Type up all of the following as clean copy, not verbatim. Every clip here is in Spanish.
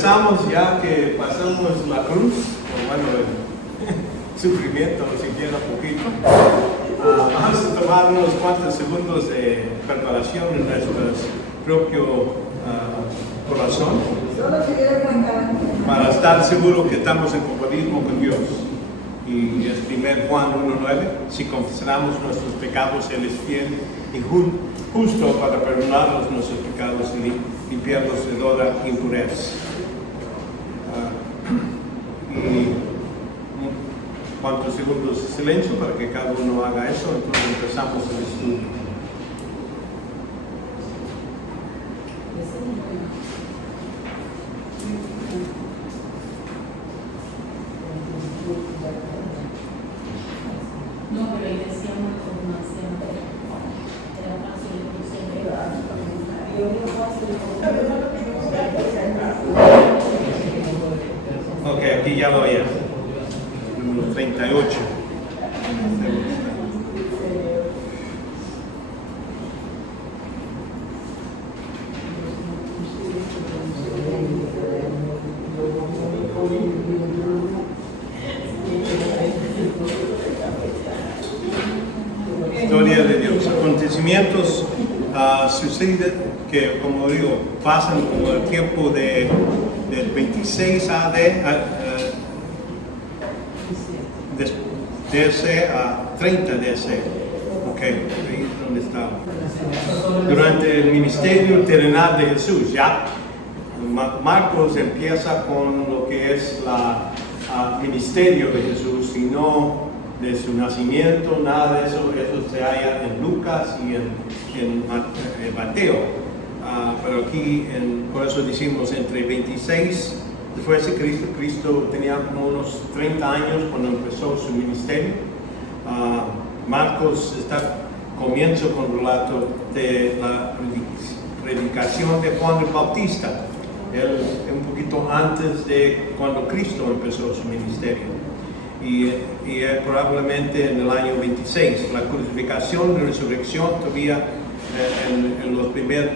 empezamos ya que pasamos la cruz, o bueno, el sufrimiento, siquiera poquito. Vamos a tomar unos cuantos segundos de preparación en nuestro propio corazón para estar seguro que estamos en compañerismo con Dios. Y es 1 Juan 1:9, si confesamos nuestros pecados, Él es fiel y justo para perdonarnos nuestros pecados y limpiarnos de toda impureza. Y cuantos segundos de silencio para que cada uno haga eso, entonces empezamos el estudio. Ok, aquí ya lo oía. Número 38. Historia de Dios. Acontecimientos suceden que, como digo, pasan como el tiempo del 26 AD DC a 30 DC. Ok, ahí es donde estaba. Durante el ministerio terrenal de Jesús, ya Marcos empieza con lo que es el ministerio de Jesús, y no de su nacimiento, nada de eso se halla en Lucas y en Mateo. Pero aquí, por eso decimos entre 26 después de Cristo. Cristo tenía como unos 30 años cuando empezó su ministerio. Marcos comienza con el relato de la predicación de Juan el Bautista, él un poquito antes de cuando Cristo empezó su ministerio. Y probablemente en el año 26, la crucificación y resurrección todavía en los primeros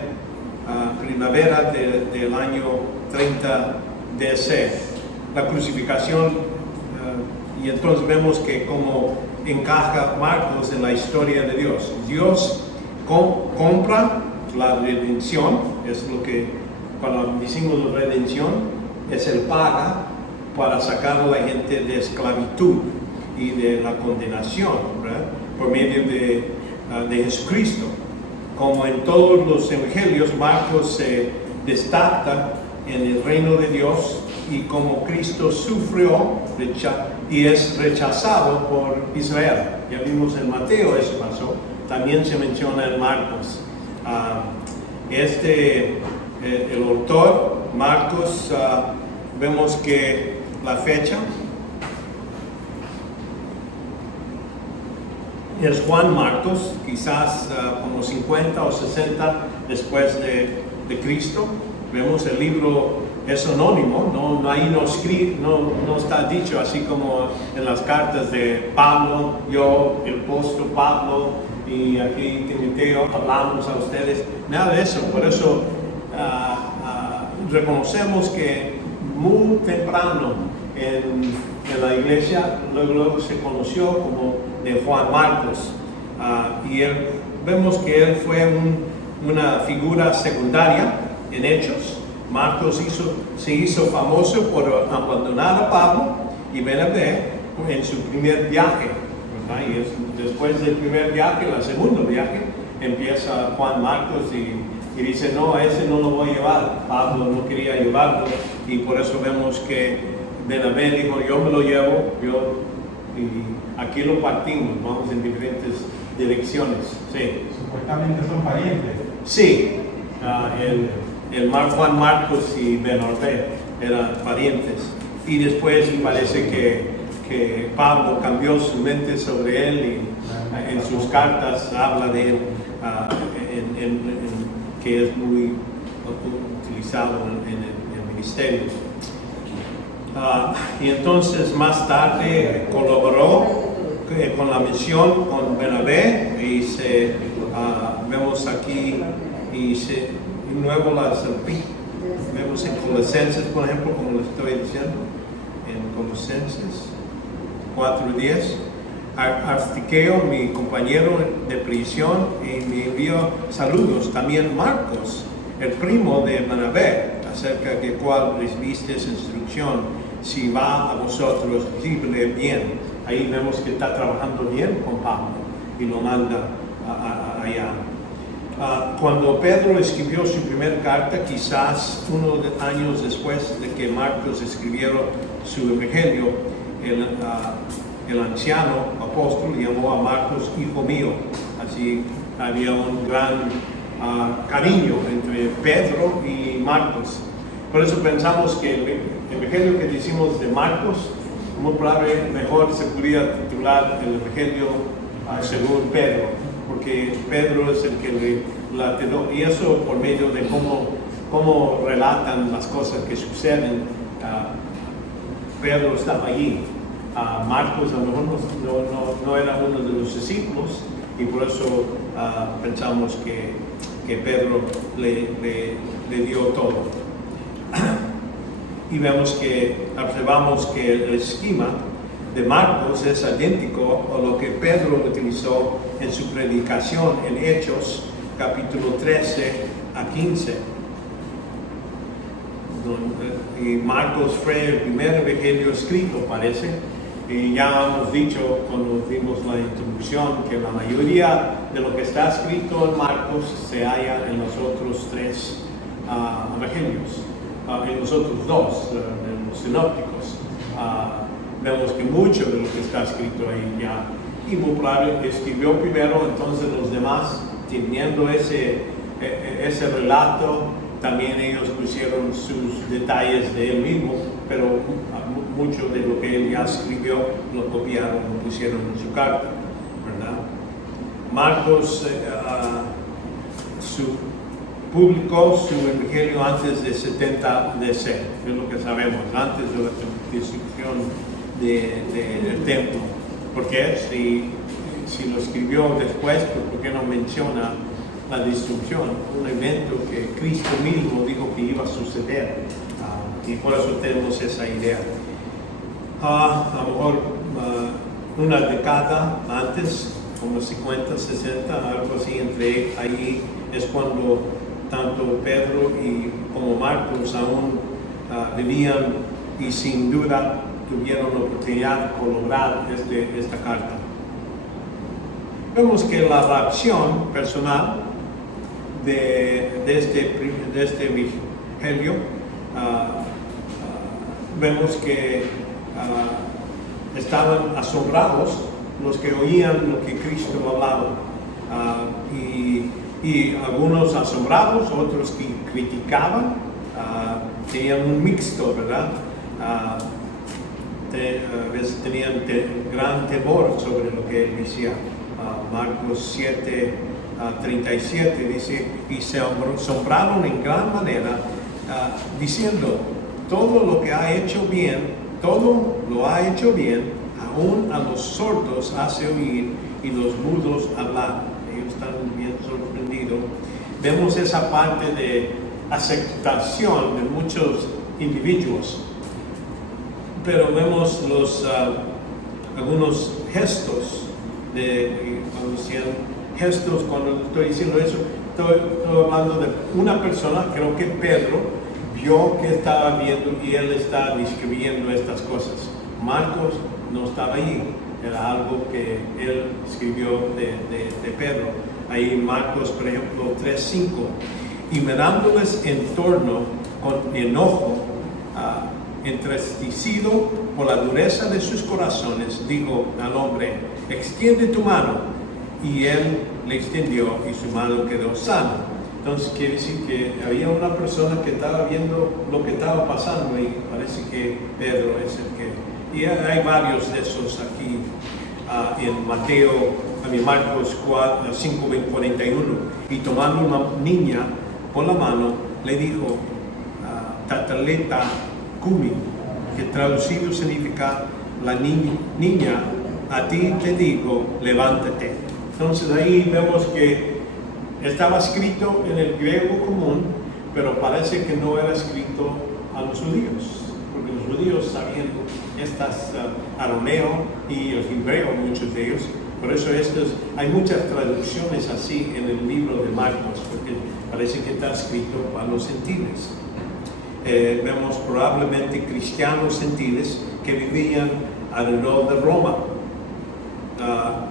primavera del año 30 DC. La crucificación, y entonces vemos que como encaja Marcos en la historia de Dios. Dios compra la redención, es lo que cuando decimos redención, es el paga para sacar a la gente de esclavitud y de la condenación, ¿verdad? Por medio de Jesucristo. Como en todos los evangelios, Marcos se destaca en el reino de Dios y como Cristo sufrió y es rechazado por Israel. Ya vimos en Mateo eso pasó, también se menciona en Marcos. El autor, Marcos, vemos que la fecha es Juan Marcos, quizás como 50 o 60 después de Cristo. Vemos el libro es anónimo, ahí no está dicho así como en las cartas de Pablo, yo, el apóstol Pablo, y aquí Timoteo, hablamos a ustedes, nada de eso. Por eso reconocemos que muy temprano en la iglesia, luego se conoció como de Juan Marcos, y vemos que él fue una figura secundaria en Hechos. Marcos se hizo famoso por abandonar a Pablo y Bernabé en su primer viaje, ¿verdad? Y después del primer viaje, el segundo viaje, empieza Juan Marcos y dice, no, a ese no lo voy a llevar. Pablo no quería llevarlo, y por eso vemos que Bernabé dijo, yo me lo llevo, y aquí lo partimos, vamos en diferentes direcciones. Sí. Supuestamente son parientes. Sí, Juan Marcos y Bernabé eran parientes, y después parece que Pablo cambió su mente sobre él, y en sus cartas habla de él, que es muy utilizado en el ministerio. Y entonces más tarde colaboró con la misión con Bernabé, y vemos aquí, y luego Vemos en Colosenses, por ejemplo, como lo estoy diciendo, en Colosenses 4:10. Arstiqueo, mi compañero de prisión, y me envió saludos. También Marcos, el primo de Bernabé, acerca de cuál recibiste instrucción. Si va a vosotros, recibe bien. Ahí vemos que está trabajando bien con Pablo y lo manda allá. Cuando Pedro escribió su primera carta, quizás unos años después de que Marcos escribiera su evangelio, el anciano apóstol llamó a Marcos hijo mío. Así había un gran cariño entre Pedro y Marcos. Por eso pensamos que el evangelio que decimos de Marcos, muy probable mejor se podría titular el evangelio según Pedro, porque Pedro es el que la tiró, y eso por medio de cómo relatan las cosas que suceden. Pedro estaba allí. Marcos a lo mejor no era uno de los discípulos, y por eso pensamos que Pedro le dio todo. Y observamos que el esquema de Marcos es idéntico a lo que Pedro utilizó en su predicación en Hechos, capítulo 13 a 15. Y Marcos fue el primer evangelio escrito, parece. Y ya hemos dicho cuando vimos la introducción que la mayoría de lo que está escrito en Marcos se halla en los otros tres evangelios, en los otros dos, en los sinópticos. Vemos que mucho de lo que está escrito ahí ya, y muy claro, escribió primero, entonces los demás, teniendo ese relato, también ellos pusieron sus detalles de él mismo, pero mucho de lo que él ya escribió lo copiaron, lo pusieron en su carta, ¿verdad? Marcos publicó su evangelio antes de 70 DC, es lo que sabemos, antes de la destrucción del templo. Porque si lo escribió después, pues ¿por qué no menciona la destrucción? Un evento que Cristo mismo dijo que iba a suceder, y por eso tenemos esa idea. A lo mejor una década antes, como 50, 60, algo así, entre ahí es cuando tanto Pedro como Marcos aún vivían, y sin duda tuvieron la oportunidad de colaborar esta carta. Vemos que la reacción personal de este evangelio, vemos que estaban asombrados los que oían lo que Cristo hablaba, y algunos asombrados, otros que criticaban, tenían un mixto, ¿verdad? A veces tenían gran temor sobre lo que él decía. Marcos 7:37 dice, y se asombraron en gran manera, diciendo, todo lo ha hecho bien, aún a los sordos hace oír y los mudos hablar. Ellos están bien sorprendidos. Vemos esa parte de aceptación de muchos individuos, pero vemos algunos gestos cuando estoy diciendo eso, estoy hablando de una persona, creo que Pedro vio que estaba viendo y él está describiendo estas cosas. Marcos no estaba allí, era algo que él escribió de Pedro. Ahí Marcos, por ejemplo, 3:5, y mirándoles en torno con enojo, entristecido por la dureza de sus corazones, dijo al hombre, extiende tu mano. Y él le extendió y su mano quedó sana. Entonces quiere decir que había una persona que estaba viendo lo que estaba pasando, y parece que Pedro es el que... Y hay varios de esos aquí en Marcos 5:41. Y tomando una niña por la mano, le dijo, tataleta cumi, que traducido significa la niña, a ti te digo, levántate. Entonces ahí vemos que estaba escrito en el griego común, pero parece que no era escrito a los judíos, porque los judíos sabían estas arameo y el hebreo, muchos de ellos. Por eso hay muchas traducciones así en el libro de Marcos, porque parece que está escrito para los gentiles. Vemos probablemente cristianos gentiles que vivían alrededor de Roma.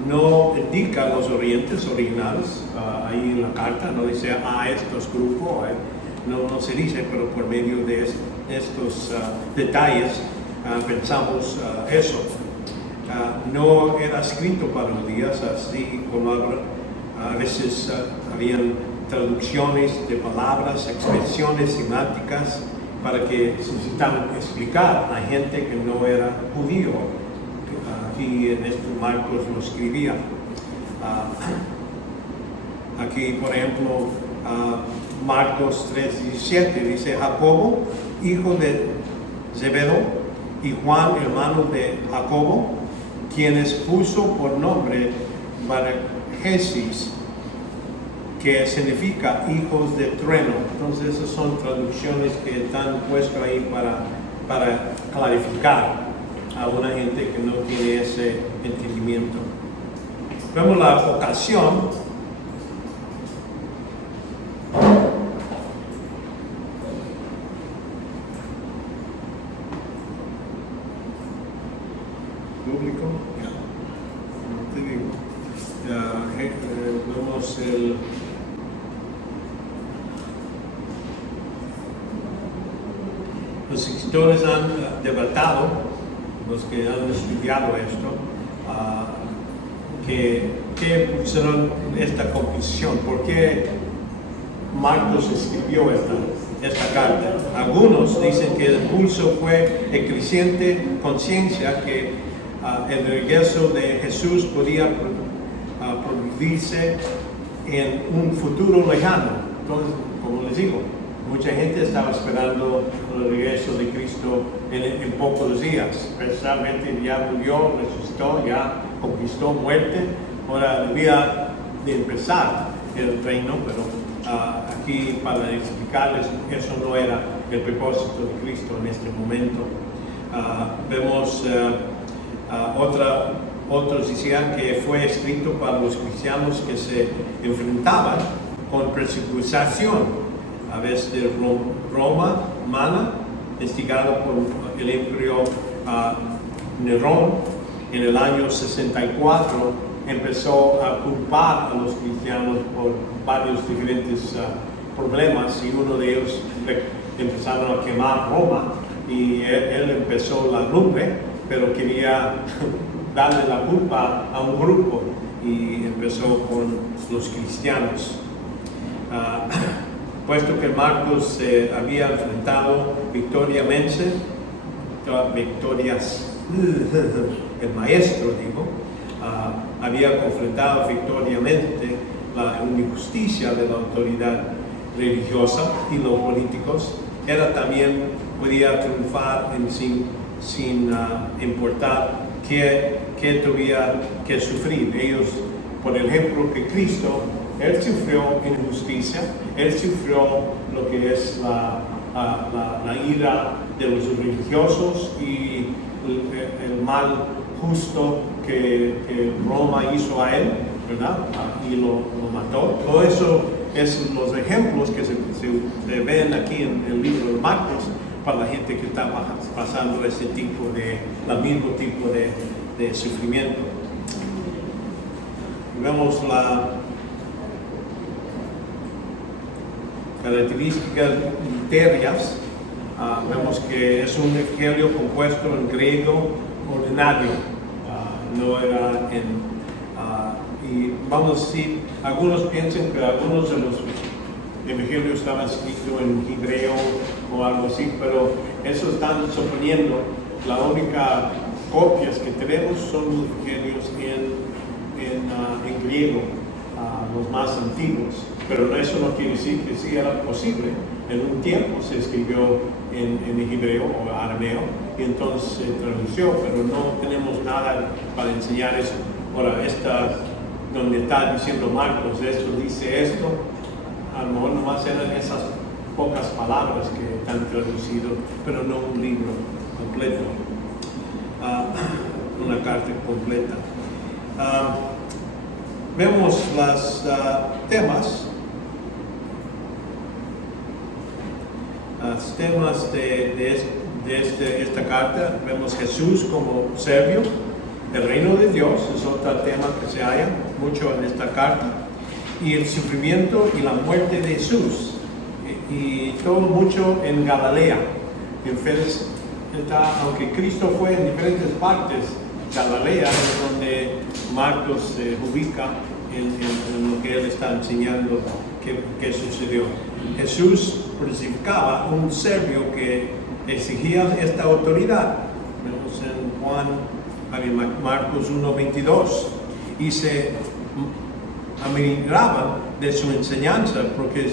No indica los orientes originales, ahí en la carta no dice a estos grupos, no se dice, pero por medio de estos detalles pensamos eso. No era escrito para los días, así como a veces habían traducciones de palabras, expresiones semánticas para que necesitaban explicar a gente que no era judío. Aquí en este Marcos lo escribía. Aquí, por ejemplo, Marcos 3:17 dice: Jacobo, hijo de Zebedeo, y Juan, hermano de Jacobo, quienes puso por nombre Boanerges, que significa hijos de trueno. Entonces esas son traducciones que están puestas ahí para clarificar a una gente que no tiene ese entendimiento. Vemos la ocasión. Público, no te digo. Vemos los escritores han debatado, los que han estudiado esto, que pusieron esta composición. ¿Por qué Marcos escribió esta carta? Algunos dicen que el pulso fue el creciente conciencia que el regreso de Jesús podía producirse en un futuro lejano. Entonces, como les digo, mucha gente estaba esperando el regreso de Cristo en pocos días. Precisamente ya murió, resucitó, ya conquistó muerte. Ahora debía de empezar el reino, pero aquí para explicarles, eso no era el propósito de Cristo en este momento. Vemos otros decían que fue escrito para los cristianos que se enfrentaban con persecución, a veces de Roma, instigado por el imperio Nerón. En el año 64 empezó a culpar a los cristianos por varios diferentes problemas, y uno de ellos empezaron a quemar Roma, y él empezó la lumbre, pero quería darle la culpa a un grupo, y empezó con los cristianos. Puesto que Marcos se había enfrentado victoriosamente, el maestro digo, había confrontado victoriosamente la injusticia de la autoridad religiosa y los políticos, también podía triunfar sin importar qué tuviera que sufrir. Ellos, por ejemplo, que Cristo, Él sufrió injusticia, Él sufrió lo que es la ira de los religiosos y el mal justo que Roma hizo a Él, ¿verdad? Y lo mató. Todo eso es los ejemplos que se ven aquí en el libro de Marcos para la gente que está pasando el mismo tipo de sufrimiento. Vemos la características literarias. Vemos que es un evangelio compuesto en griego ordinario, no era y vamos a decir, algunos piensan que algunos de los evangelios estaban escritos en hebreo o algo así, pero eso están suponiendo. La única copias que tenemos son los evangelios en griego, los más antiguos, pero eso no quiere decir que sí era posible. En un tiempo se escribió en hebreo o arameo y entonces se tradució, pero no tenemos nada para enseñar eso. Ahora, donde está diciendo Marcos, esto dice esto, a lo mejor nomás eran esas pocas palabras que están traducidas, pero no un libro completo, una carta completa. Vemos los temas. Los temas de esta carta. Vemos Jesús como Serbio, el reino de Dios, es otro tema que se halla mucho en esta carta, y el sufrimiento y la muerte de Jesús, y todo mucho en Galilea. Aunque Cristo fue en diferentes partes, Galilea es donde Marcos se ubica en lo que él está enseñando que sucedió. Jesús crucificaba un serbio que exigía esta autoridad. Vemos en Marcos 1:22, y se admiraban de su enseñanza porque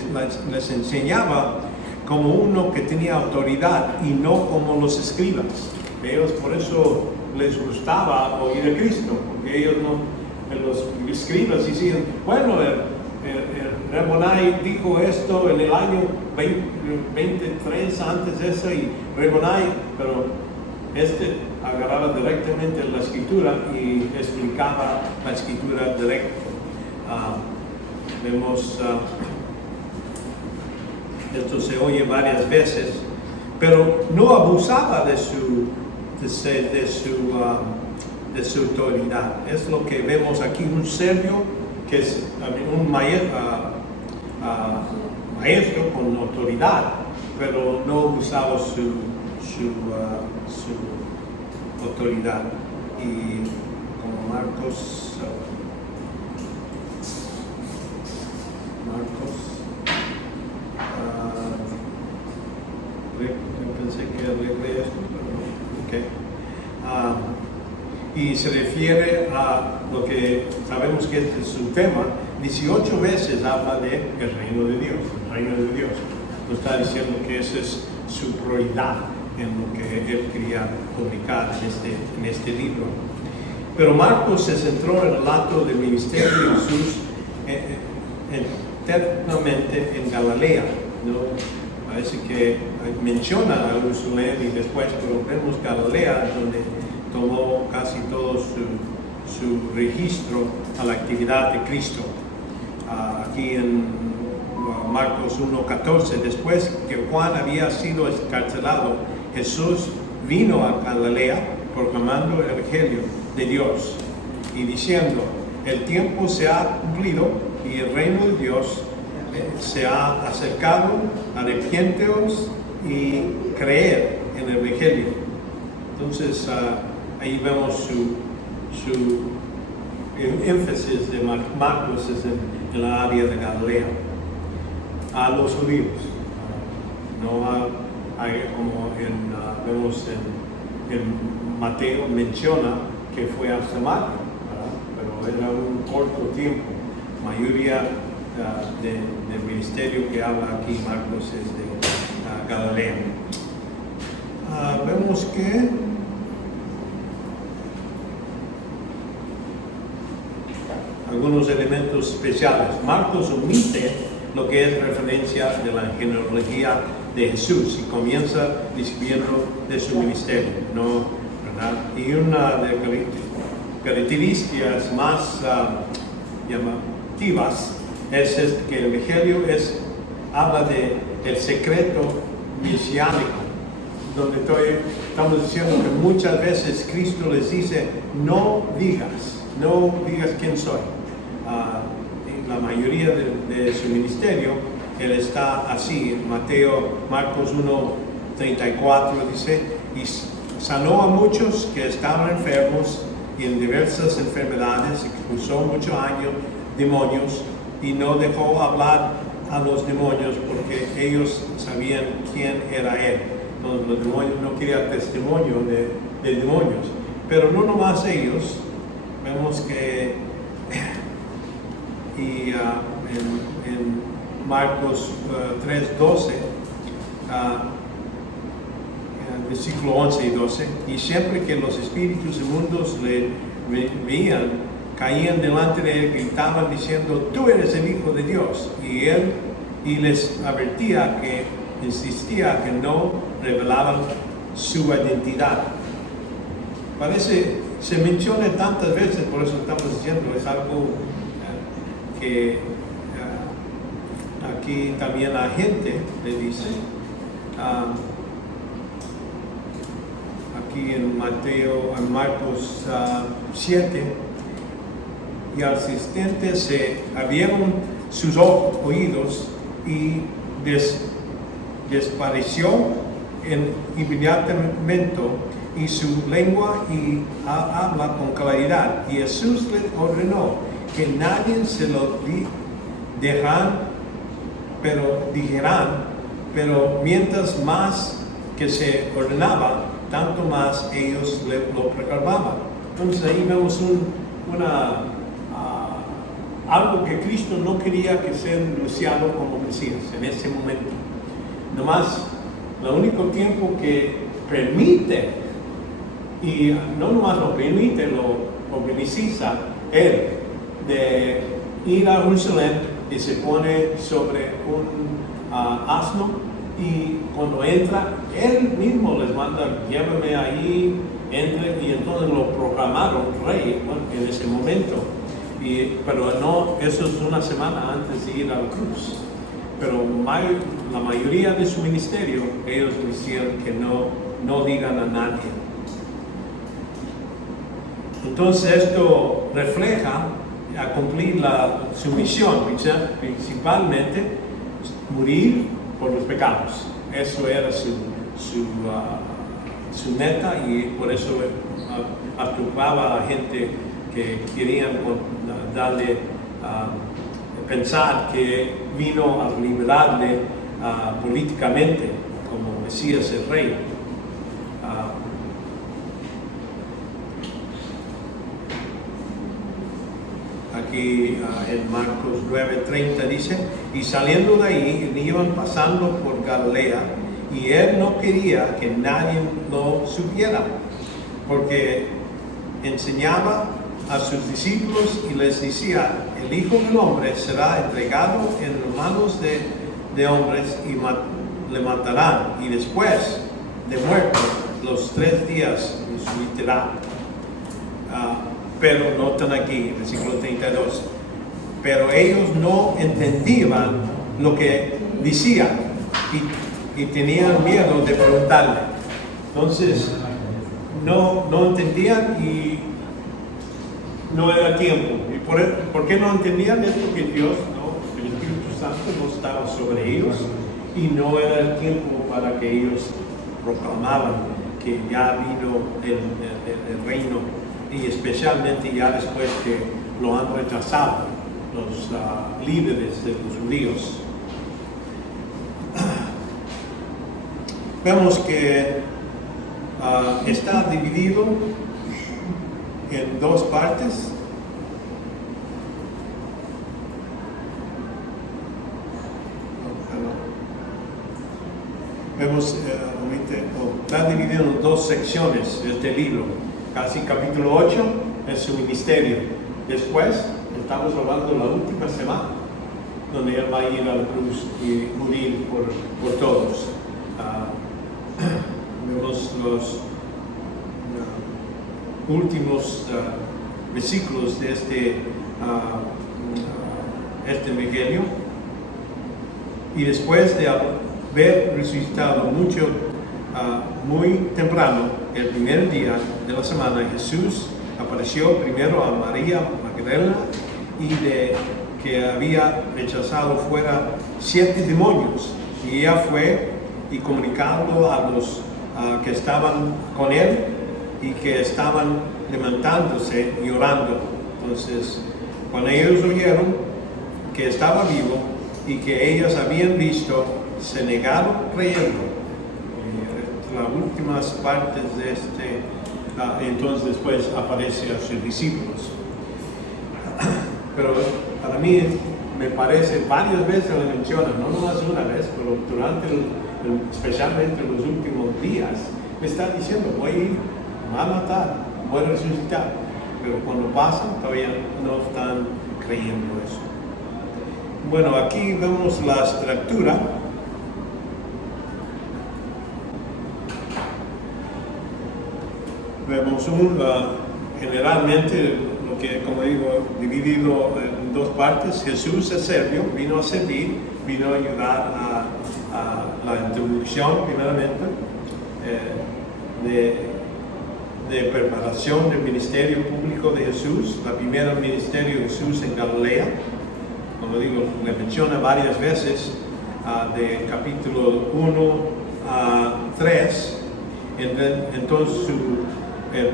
les enseñaba como uno que tenía autoridad y no como los escribas. Ellos por eso les gustaba oír a Cristo, porque ellos los escribas decían, bueno, el Rabboni dijo esto en el año 23 antes de eso, y Rabboni, pero agarraba directamente la escritura y explicaba la escritura directa. Vemos esto se oye varias veces, pero no abusaba de su autoridad. Es lo que vemos aquí, un serbio que es un maestro con autoridad, pero no usaba su autoridad. Y como Marcos yo pensé que arreglé esto, pero no. Y se refiere a lo que sabemos que este es su tema. 18 veces habla de el reino de Dios, el reino de Dios. Nos está diciendo que esa es su prioridad en lo que él quería publicar en este libro. Pero Marcos se centró en el relato del ministerio de Jesús eternamente en Galilea, ¿no? Parece que menciona a Jerusalén y después, pero vemos Galilea, donde tomó casi todo su registro a la actividad de Cristo. Aquí en Marcos 1:14, después que Juan había sido escarcelado, Jesús vino a Galilea proclamando el evangelio de Dios y diciendo, el tiempo se ha cumplido y el reino de Dios se ha acercado, arrepiénteos y creer en el evangelio. Entonces ahí vemos su énfasis de Marcos es en la área de Galilea, a los judíos, no como vemos en Mateo menciona que fue a Samaria, pero era un corto tiempo. Mayoría del ministerio que habla aquí Marcos es de Galilea. Vemos que algunos elementos especiales. Marcos omite lo que es referencia de la genealogía de Jesús y comienza describiendo de su ministerio, ¿no? ¿Verdad? Y una de las características más llamativas es que el evangelio habla del secreto mesiánico, donde estamos diciendo que muchas veces Cristo les dice, no digas quién soy. La mayoría de su ministerio, él está así. Marcos 1:34 dice, y sanó a muchos que estaban enfermos y en diversas enfermedades, expulsó muchos años demonios y no dejó hablar a los demonios porque ellos sabían quién era él. Los demonios no querían testimonio de demonios, pero no nomás ellos. Vemos que en Marcos 3:12, versículo 11 y 12, y siempre que los espíritus inmundos le veían, caían delante de él, gritaban diciendo, tú eres el Hijo de Dios. Y él y les advertía que insistía que no revelaban su identidad. Se menciona tantas veces, por eso estamos diciendo, es algo que aquí también la gente le dice. Aquí en Marcos 7, y al asistente se abrieron sus oídos y desapareció inmediatamente y su lengua y habla con claridad. Y Jesús le ordenó que nadie se lo dijeran, pero mientras más que se ordenaba, tanto más ellos lo proclamaban. Entonces ahí vemos algo que Cristo no quería que sea anunciado como Mesías en ese momento. Nomás, el único tiempo que permite, y no nomás lo permite, lo beneficia él, de ir a Jerusalén y se pone sobre un asno, y cuando entra, él mismo les manda, llévame ahí, entre, y entonces lo proclamaron rey en ese momento. Pero no, eso es una semana antes de ir a la cruz. Pero la mayoría de su ministerio, ellos decían que no digan a nadie. Entonces esto refleja a cumplir su misión, principalmente morir por los pecados. Eso era su meta, y por eso actuaba a la gente que querían darle pensar que vino a liberarle políticamente como Mesías el Rey. Aquí en Marcos 9:30 dice: y saliendo de ahí iban pasando por Galilea, y él no quería que nadie lo supiera, porque enseñaba a sus discípulos y les decía: el Hijo del Hombre será entregado en manos de hombres y le matarán, y después de muerto los 3 días resucitará. Pero notan aquí, versículo 32, pero ellos no entendían lo que decía y tenían miedo de preguntarle. Entonces, no entendían y no era tiempo. ¿Y por qué no entendían? Es porque Dios, el Espíritu Santo no estaba sobre ellos, y no era el tiempo para que ellos proclamaban que ya vino el reino, y especialmente ya después que lo han rechazado los líderes de los judíos. Vemos que está dividido en 2 partes. Vemos, está dividido en 2 secciones este libro. Casi capítulo 8 es su ministerio. Después estamos hablando de la última semana, donde él va a ir a la cruz y morir por todos. Vemos los últimos versículos de este evangelio. Y después de haber resucitado muy temprano, el primer día de la semana, Jesús apareció primero a María Magdalena, y de que había rechazado fuera 7 demonios, y ella fue y comunicando a los que estaban con él y que estaban levantándose y orando. Entonces, cuando ellos oyeron que estaba vivo y que ellos habían visto, se negaron creyendo. Las últimas partes de entonces después aparece a sus discípulos. Pero para mí me parece varias veces le menciona, no nomás una vez, pero durante especialmente los últimos días, me está diciendo: voy a ir, me va a matar, voy a resucitar. Pero cuando pasa, todavía no están creyendo eso. Bueno, aquí vemos la estructura. Vemos generalmente, lo que, como digo, dividido en dos partes. Jesús es serbio, vino a servir, vino a ayudar a la introducción, primeramente, de preparación del ministerio público de Jesús, el primer ministerio de Jesús en Galilea. Como digo, le menciona varias veces, de capítulo 1 a 3. Entonces el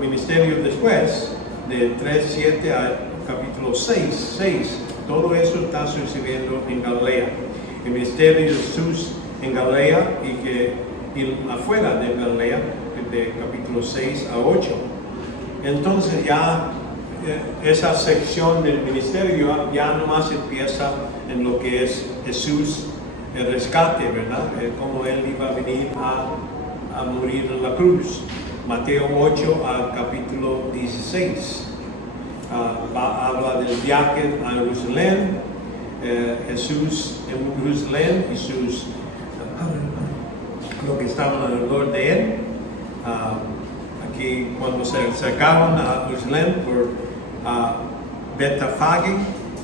ministerio después, de 3:7 a capítulo 6, todo eso está sucediendo en Galilea. El ministerio de Jesús en Galilea y afuera de Galilea, de capítulo 6 a 8. Entonces ya esa sección del ministerio ya nomás empieza en lo que es Jesús, el rescate, ¿verdad? Cómo Él iba a venir a morir en la cruz. Mateo 8 al capítulo 16. Habla del viaje a Jerusalén, Jesús en Jerusalén y lo que estaban alrededor de Él. Aquí cuando se acercaron a Jerusalén por Betfagé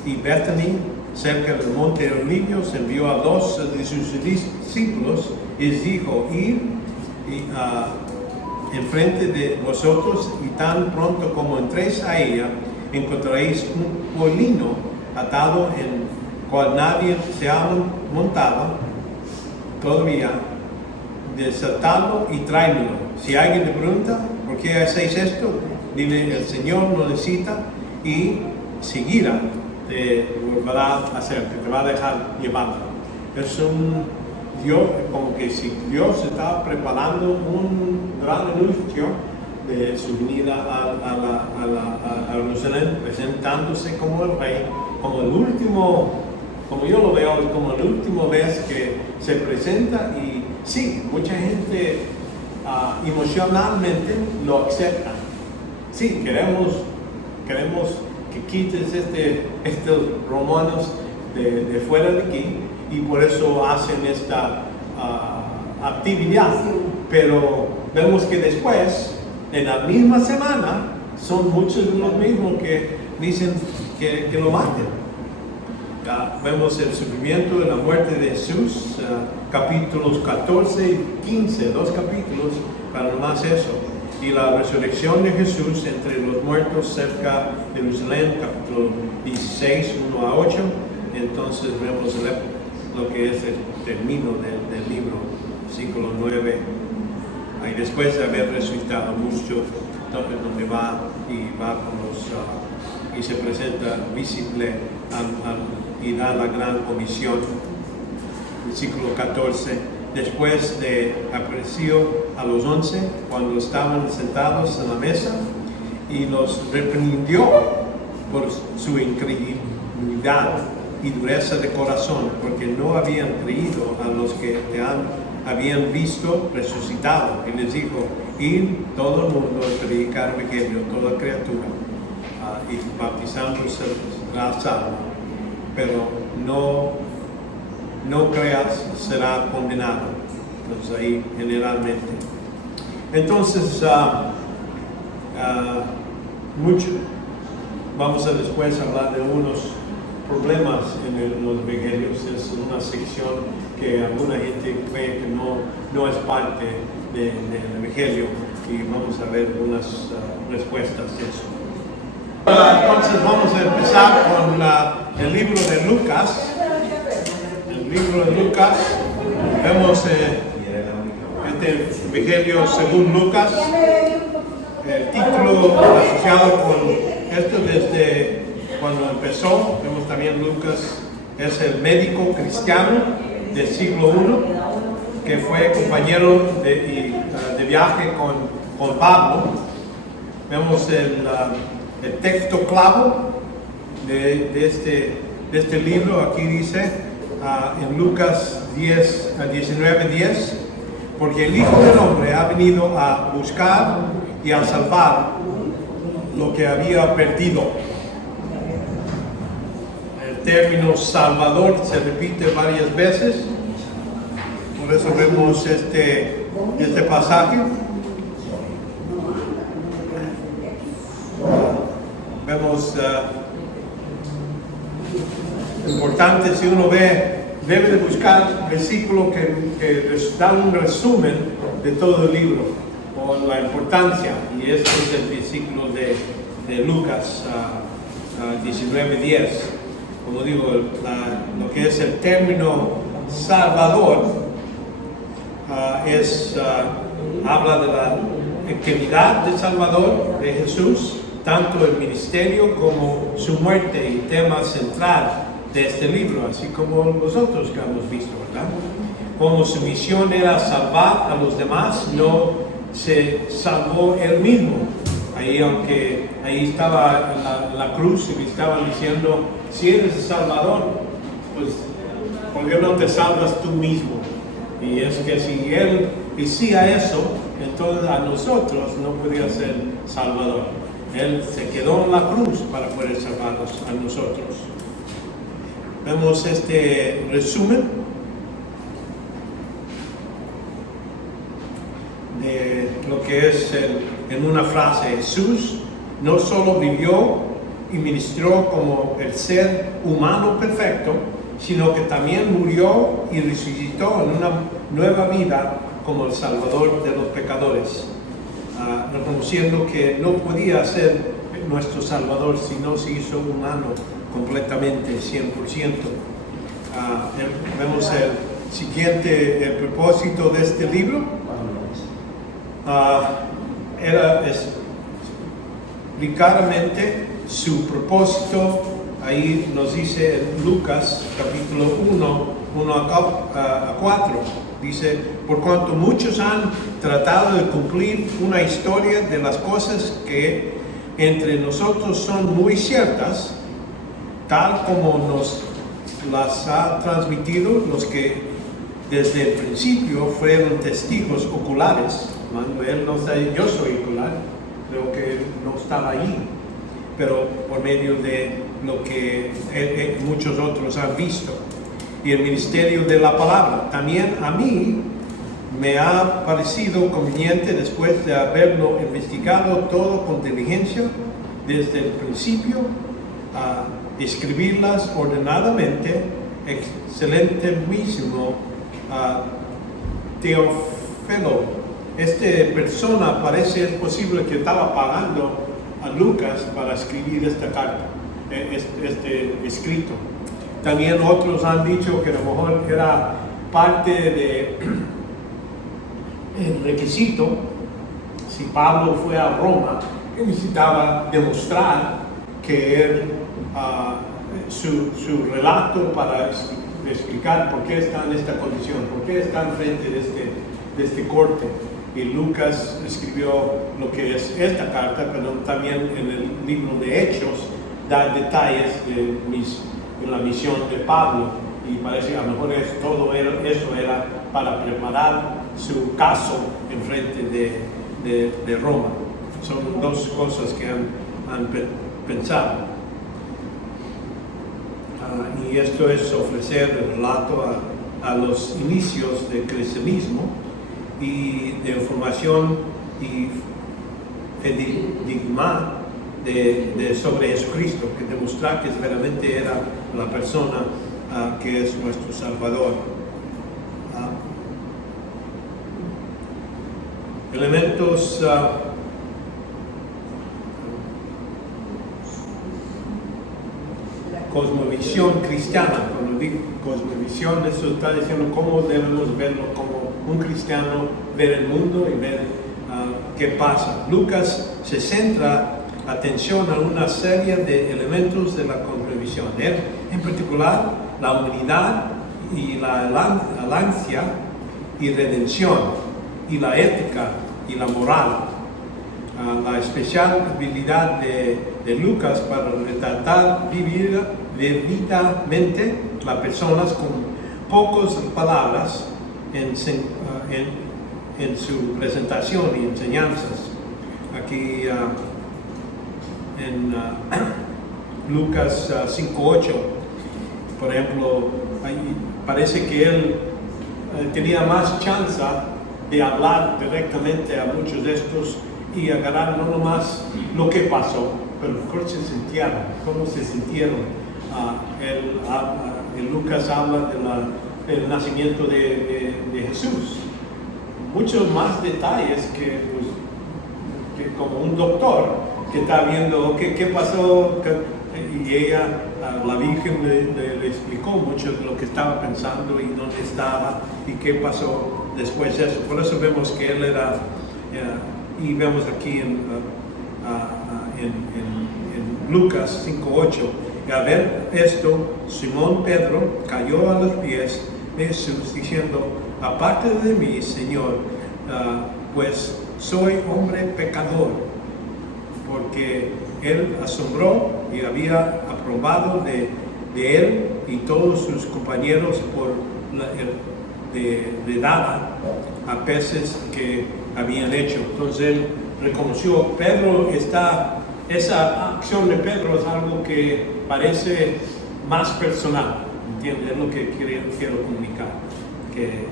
y Bethany, cerca del monte de los Olivos, envió a 2 de sus discípulos y les dijo: ir enfrente de vosotros, y tan pronto como entréis a ella, encontraréis un molino atado en cual nadie se ha montado todavía. Desatadlo y tráemelo. Si alguien te pregunta por qué hacéis esto, dile: el Señor lo necesita, y seguirá te volverá a hacer, te va a dejar llevarlo. Es Dios, como que si Dios está preparando un gran anuncio de su venida a Jerusalén, presentándose como el rey, como el último, como yo lo veo, como la última vez que se presenta. Y sí, mucha gente emocionalmente lo acepta. Sí, queremos que quites estos romanos de fuera de aquí, y por eso hacen esta actividad. Pero vemos que después, en la misma semana, son muchos de los mismos que dicen que lo maten. Vemos el sufrimiento de la muerte de Jesús, capítulos 14 y 15, 2 capítulos para nomás eso. Y la resurrección de Jesús entre los muertos cerca de Jerusalén, capítulo 16, 1 a 8. Entonces vemos lo que es el término del libro, versículo 9. Y después de haber resucitado mucho, donde va con los, y se presenta visible y da la gran comisión. Versículo 14. Después de apareció a los 11 cuando estaban sentados en la mesa, y los reprendió por su incredulidad y dureza de corazón, porque no habían creído a los que habían visto resucitado. Y les dijo: id todo el mundo a predicar el evangelio a toda criatura, y bautizándose será salvo, pero no creas, será condenado. Entonces ahí generalmente. Entonces, vamos a después hablar de unos problemas en los evangelios. Es una sección que alguna gente cree que no es parte del evangelio, y vamos a ver unas respuestas de eso. Entonces vamos a empezar con el libro de Lucas. El libro de Lucas, vemos este evangelio según Lucas. El título asociado con esto desde cuando empezó, vemos también Lucas es el médico cristiano del siglo I, que fue compañero de viaje con Pablo. Vemos el texto clavo de este libro. Aquí dice en Lucas 19:10, porque el Hijo del Hombre ha venido a buscar y a salvar lo que había perdido. El término Salvador se repite varias veces. Por eso vemos este pasaje. Vemos importante, si uno debe de buscar versículo que da un resumen de todo el libro o la importancia, y este es el versículo de Lucas 19:10. Como digo, lo que es el término Salvador habla de la actividad de Salvador, de Jesús, tanto el ministerio como su muerte, y tema central de este libro, así como los otros que hemos visto, ¿verdad? Como su misión era salvar a los demás, no se salvó él mismo. Aunque ahí estaba la cruz y le estaban diciendo, si eres el Salvador, pues ¿por qué no te salvas tú mismo? Y es que si él decía eso, entonces a nosotros no podía ser Salvador. Él se quedó en la cruz para poder salvarnos a nosotros. Vemos este resumen de lo que es en una frase. Jesús no solo vivió y ministró como el ser humano perfecto, sino que también murió y resucitó en una nueva vida como el Salvador de los pecadores, reconociendo que no podía ser nuestro Salvador si no se hizo humano completamente, 100%. Vemos el siguiente, el propósito de este libro. Era claramente su propósito. Ahí nos dice en Lucas capítulo 1 a 4, dice: por cuanto muchos han tratado de cumplir una historia de las cosas que entre nosotros son muy ciertas, tal como nos las ha transmitido los que desde el principio fueron testigos oculares. Manuel no está ahí, yo soy ocular, creo que no estaba allí, pero por medio de lo que muchos otros han visto, y el ministerio de la palabra. También a mí me ha parecido conveniente, después de haberlo investigado todo con diligencia desde el principio, escribirlas ordenadamente. Excelentísimo Teófilo, esta persona parece posible que estaba pagando a Lucas para escribir esta carta, este escrito. También otros han dicho que a lo mejor era parte de el requisito. Si Pablo fue a Roma, él necesitaba demostrar que él, su relato para explicar por qué está en esta condición, por qué está enfrente de este corte. Y Lucas escribió lo que es esta carta, pero también en el libro de Hechos da detalles de la misión de Pablo, y parece que a lo mejor todo eso era para preparar su caso en frente de Roma. Son dos cosas que han pensado. Y esto es ofrecer el relato a los inicios del cristianismo y de información y paradigma sobre Jesucristo, que demostrar que verdaderamente era la persona que es nuestro Salvador. Elementos cosmovisión cristiana. Cuando digo cosmovisión, eso está diciendo cómo debemos verlo como un cristiano, ver el mundo y ver qué pasa. Lucas se centra atención a una serie de elementos de la cosmovisión. En particular, la humanidad y la alancia y redención, y la ética y la moral. La especial habilidad de Lucas para retratar vividamente las personas con pocas palabras en su presentación y enseñanzas. Aquí en Lucas 5:8 por ejemplo, parece que él tenía más chance de hablar directamente a muchos de estos y agarrar no nomás lo que pasó, pero cómo se sintieron. Lucas habla del nacimiento de Jesús. Muchos más detalles que como un doctor que está viendo qué pasó, y ella, la Virgen, le explicó mucho de lo que estaba pensando y dónde estaba y qué pasó después de eso. Por eso vemos que él era, y vemos aquí en Lucas 5:8, al ver esto, Simón Pedro cayó a los pies de Jesús diciendo: aparte de mí, Señor, pues soy hombre pecador, porque él asombró y había aprobado de él y todos sus compañeros por de nada a peces que habían hecho. Entonces él reconoció, esa acción de Pedro es algo que parece más personal, ¿entiendes? Es lo que quiero comunicar, que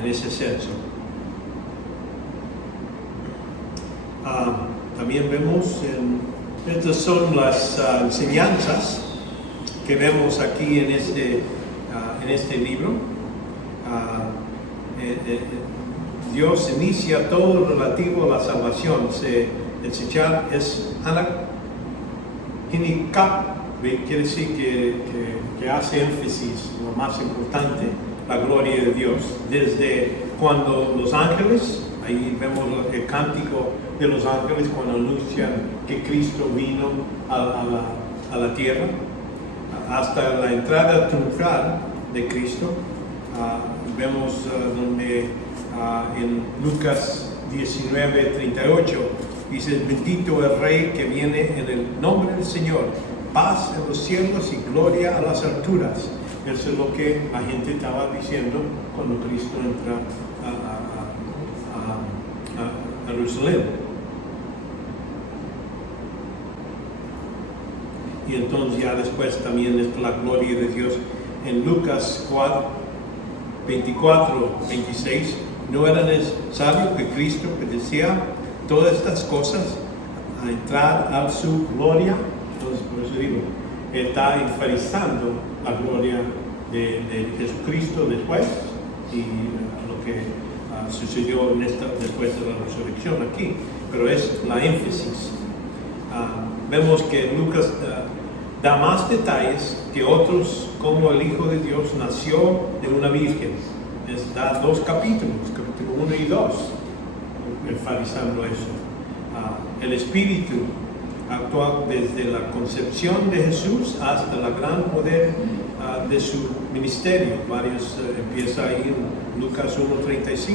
en ese senso. También vemos, estas son las enseñanzas que vemos aquí en este libro. Dios inicia todo relativo a la salvación. El Sechar es quiere decir que hace énfasis, lo más importante, la gloria de Dios. Desde cuando los ángeles, ahí vemos el cántico de los ángeles cuando anuncian que Cristo vino a la tierra, hasta la entrada triunfal de Cristo. Vemos donde en Lucas 19:38 dice: bendito el Rey que viene en el nombre del Señor, paz en los cielos y gloria a las alturas. Eso es lo que la gente estaba diciendo cuando Cristo entra a Jerusalén. Y entonces ya después también es la gloria de Dios. En Lucas 24:26, no era necesario que Cristo padeciera todas estas cosas a entrar a su gloria. Entonces, por eso digo, está enfatizando la gloria de Jesucristo después y lo que sucedió después de la resurrección aquí, pero es la énfasis. Vemos que Lucas da más detalles que otros, como el Hijo de Dios nació de una virgen. Da 2 capítulos, capítulo 1 y 2, enfatizando eso. El Espíritu actuó desde la concepción de Jesús hasta el gran poder de su ministerio. Empieza ahí en Lucas 1:35.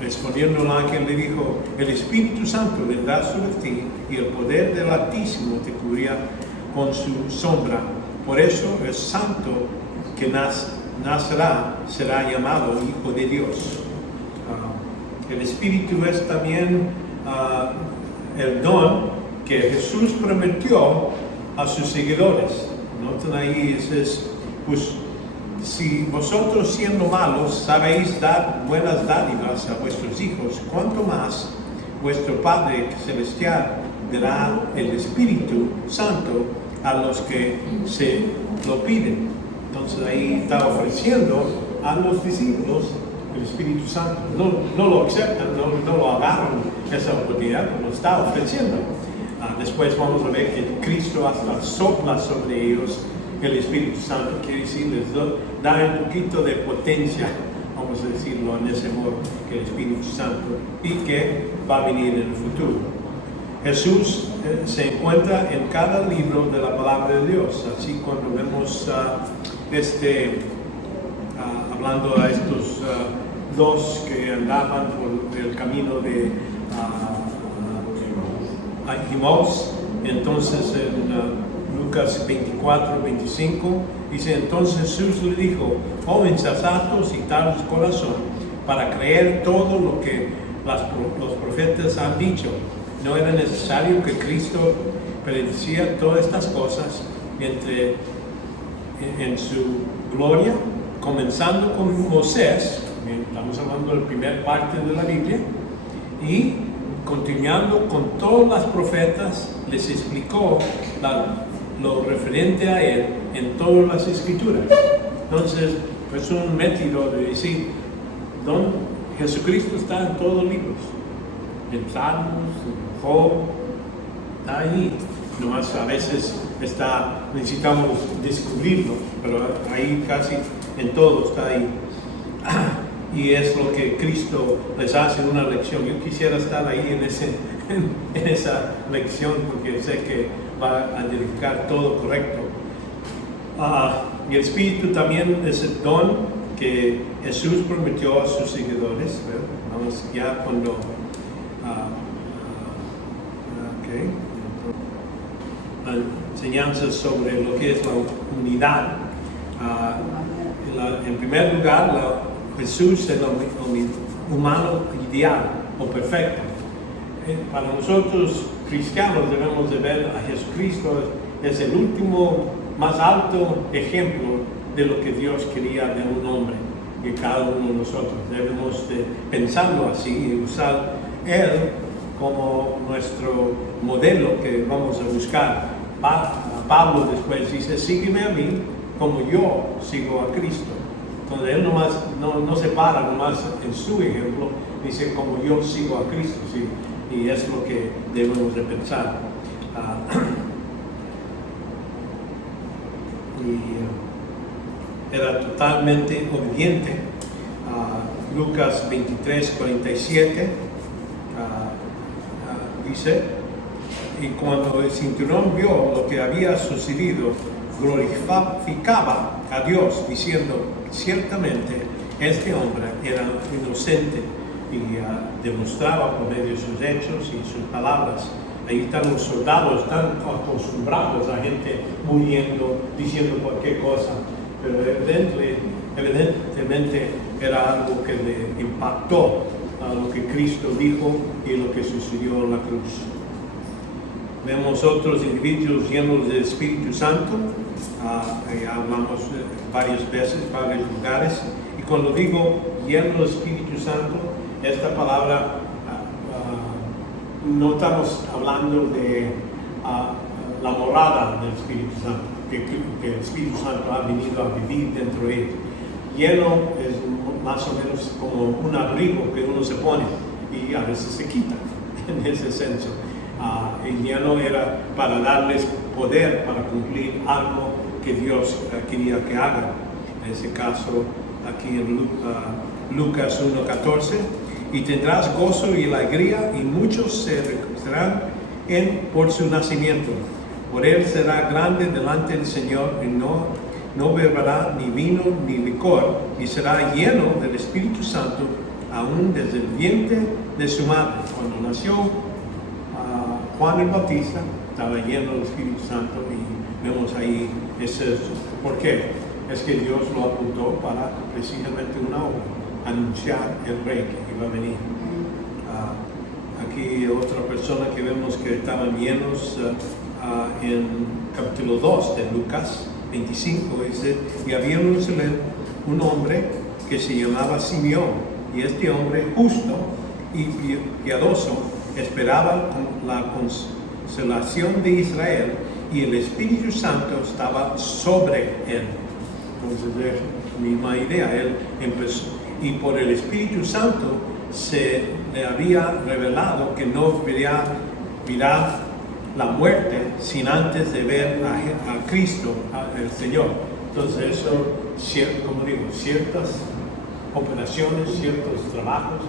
Respondiendo el ángel le dijo: el Espíritu Santo vendrá sobre ti y el poder del Altísimo te cubrirá con su sombra. Por eso el santo que nacerá será llamado Hijo de Dios. El Espíritu es también el don que Jesús prometió a sus seguidores. Noten ahí, pues, si vosotros siendo malos sabéis dar buenas dádivas a vuestros hijos, cuánto más vuestro Padre Celestial dará el Espíritu Santo a los que se lo piden. Entonces ahí está ofreciendo a los discípulos el Espíritu Santo. No lo aceptan, no lo agarran esa oportunidad, pero lo está ofreciendo. Después vamos a ver que Cristo hasta sopla sobre ellos el Espíritu Santo, quiere decir, les da un poquito de potencia, vamos a decirlo en ese modo, que el Espíritu Santo, y que va a venir en el futuro. Jesús se encuentra en cada libro de la palabra de Dios. Así cuando vemos hablando a estos dos que andaban por el camino de Emmaus, entonces en Lucas 24:25 dice: entonces Jesús le dijo: oh insensatos y tardos corazón, para creer todo lo que los profetas han dicho. ¿No era necesario que Cristo predecía todas estas cosas en su gloria, comenzando con Moisés, estamos hablando de la primera parte de la Biblia, y continuando con todos los profetas, les explicó lo referente a él en todas las escrituras. Entonces, es un método de decir, Jesucristo está en todos los libros, en Salmos, en Job, está ahí. Nomás a veces necesitamos descubrirlo, pero ahí casi en todo está ahí. Y es lo que Cristo les hace una lección. Yo quisiera estar ahí en esa lección, porque sé que va a verificar todo correcto. Y el Espíritu también es el don que Jesús prometió a sus seguidores. Vamos ya cuando... La enseñanza sobre lo que es la unidad. En primer lugar, Jesús es el humano ideal o perfecto. Para nosotros cristianos debemos de ver a Jesucristo es el último, más alto ejemplo de lo que Dios quería de un hombre, de cada uno de nosotros. Debemos de pensarlo así y usar Él como nuestro modelo que vamos a buscar. Pablo después dice, sígueme a mí como yo sigo a Cristo. Entonces él no se para nomás en su ejemplo, dice como yo sigo a Cristo, ¿sí? Y es lo que debemos de pensar. Era totalmente obediente. Lucas 23:47 dice, y cuando el centurión vio lo que había sucedido, glorificaba a Dios, diciendo, ciertamente este hombre era inocente, y demostraba por medio de sus hechos y sus palabras. Ahí están los soldados, están acostumbrados a gente muriendo, diciendo cualquier cosa, pero evidentemente era algo que le impactó a lo que Cristo dijo y lo que sucedió en la cruz. Vemos otros individuos llenos del Espíritu Santo, ya hablamos varias veces, varios lugares, y cuando digo lleno del Espíritu Santo, esta palabra no estamos hablando de la morada del Espíritu Santo, que el Espíritu Santo ha venido a vivir dentro de él. Lleno es más o menos como un abrigo que uno se pone y a veces se quita, en ese senso. El lleno era para darles poder para cumplir algo que Dios quería que hagan. En ese caso, aquí en Lucas 1:14, y tendrás gozo y alegría, y muchos se regocijarán por su nacimiento. Por él será grande delante del Señor, y no beberá ni vino ni licor, y será lleno del Espíritu Santo, aún desde el vientre de su madre. Cuando nació Juan el Bautista, estaba lleno del Espíritu Santo, y vemos ahí ¿por qué? Es que Dios lo apuntó para precisamente una obra, anunciar el Rey que iba a venir. Aquí otra persona que vemos que estaban llenos en capítulo 2 de Lucas 25, dice, y había en Jerusalén un hombre que se llamaba Simeón, y este hombre justo y piadoso esperaba la consolación de Israel, y el Espíritu Santo estaba sobre él. Entonces es la misma idea, él empezó, y por el Espíritu Santo se le había revelado que no verá la muerte sin antes de ver a Cristo, el Señor. Entonces eso, como digo, ciertas operaciones, ciertos trabajos,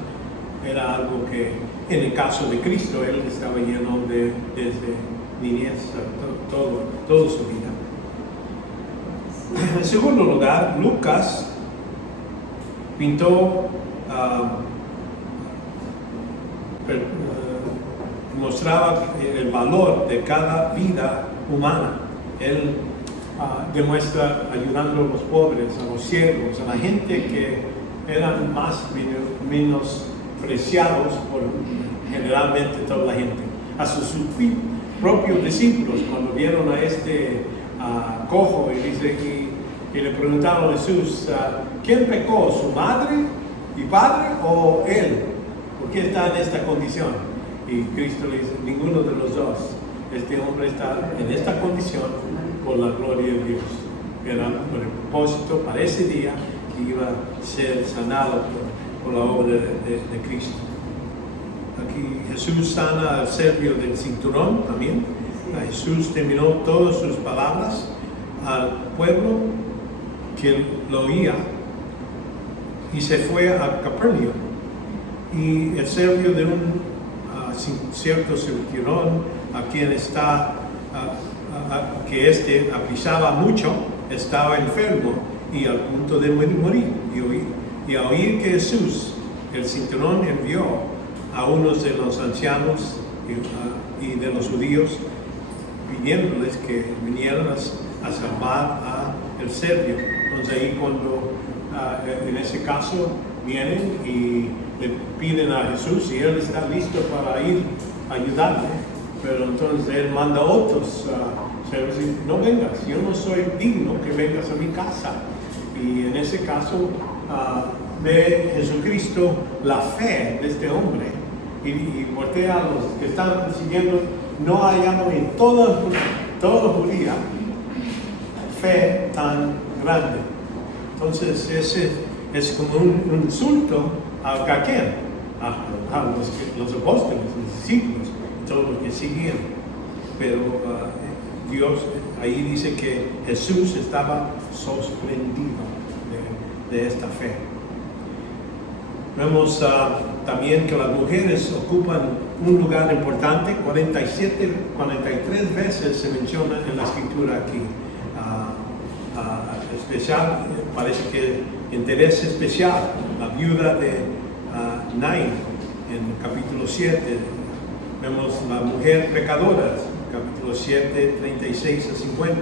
era algo que en el caso de Cristo él estaba lleno desde niñez, toda su vida. En segundo lugar, Lucas pintó, mostraba el valor de cada vida humana. Él demuestra ayudando a los pobres, a los ciegos, a la gente que eran menos preciados por generalmente toda la gente. A sus propios discípulos, cuando vieron a este cojo, y dice, y le preguntaron a Jesús, ¿quién pecó, su madre y padre o él? ¿Por qué está en esta condición? Y Cristo le dice, ninguno de los dos. Este hombre está en esta condición por la gloria de Dios. Era con el propósito para ese día que iba a ser sanado por la obra de Cristo. Aquí Jesús sana al serbio del cinturón también. Jesús terminó todas sus palabras al pueblo que lo oía y se fue a Capernaum. Y el serbio de un cierto cinturón, a quien que pisaba mucho, estaba enfermo y al punto de morir. Y al oír que Jesús, el cinturón, envió a unos de los ancianos y de los judíos, pidiéndoles que vinieran a salvar al serbio. Entonces ahí cuando en ese caso vienen y le piden a Jesús y él está listo para ir a ayudarle, pero entonces él manda a otros siervos y no vengas, yo no soy digno que vengas a mi casa. Y en ese caso ve Jesucristo la fe de este hombre y voltea a los que están siguiendo, no hallaban en toda Judía fe tan grande. Entonces ese es como un insulto a quién, a los apóstoles, los discípulos, todos los que siguen. Pero Dios ahí dice que Jesús estaba sorprendido de esta fe. Vemos también que las mujeres ocupan un lugar importante. 43 veces se menciona en la escritura aquí. Especial, parece que interés especial, la viuda de Naín en capítulo 7. Vemos la mujer pecadora, capítulo 7, 36 a 50.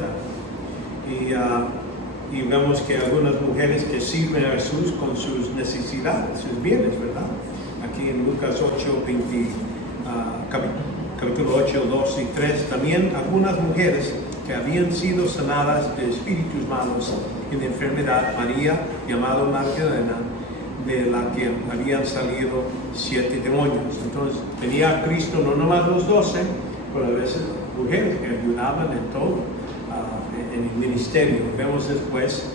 Y vemos que algunas mujeres que sirven a Jesús con sus necesidades, sus bienes, ¿verdad? Aquí en Lucas 8, capítulo 8, 2 y 3, también algunas mujeres que habían sido sanadas de espíritus malos y de enfermedad, María, llamada Magdalena, de la que habían salido 7 demonios. Entonces venía Cristo, no nomás los 12, pero a veces mujeres que ayudaban en todo, en el ministerio. Vemos después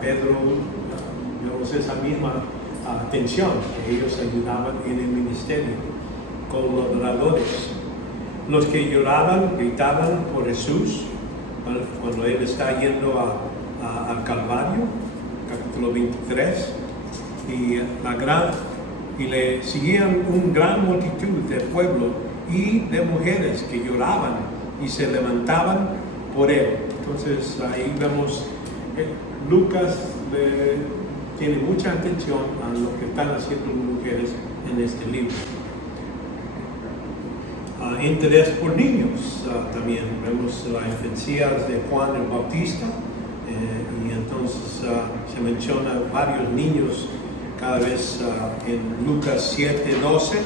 Pedro, vemos esa misma atención, que ellos ayudaban en el ministerio, colaboradores. Los que lloraban, gritaban por Jesús, cuando Él está yendo al Calvario, capítulo 23, y le seguían una gran multitud de pueblo y de mujeres que lloraban y se levantaban por Él. Entonces ahí vemos Lucas tiene mucha atención a lo que están haciendo las mujeres en este libro. Interés por niños también. Vemos las infancias de Juan el Bautista y entonces se menciona varios niños cada vez en Lucas 7, 12,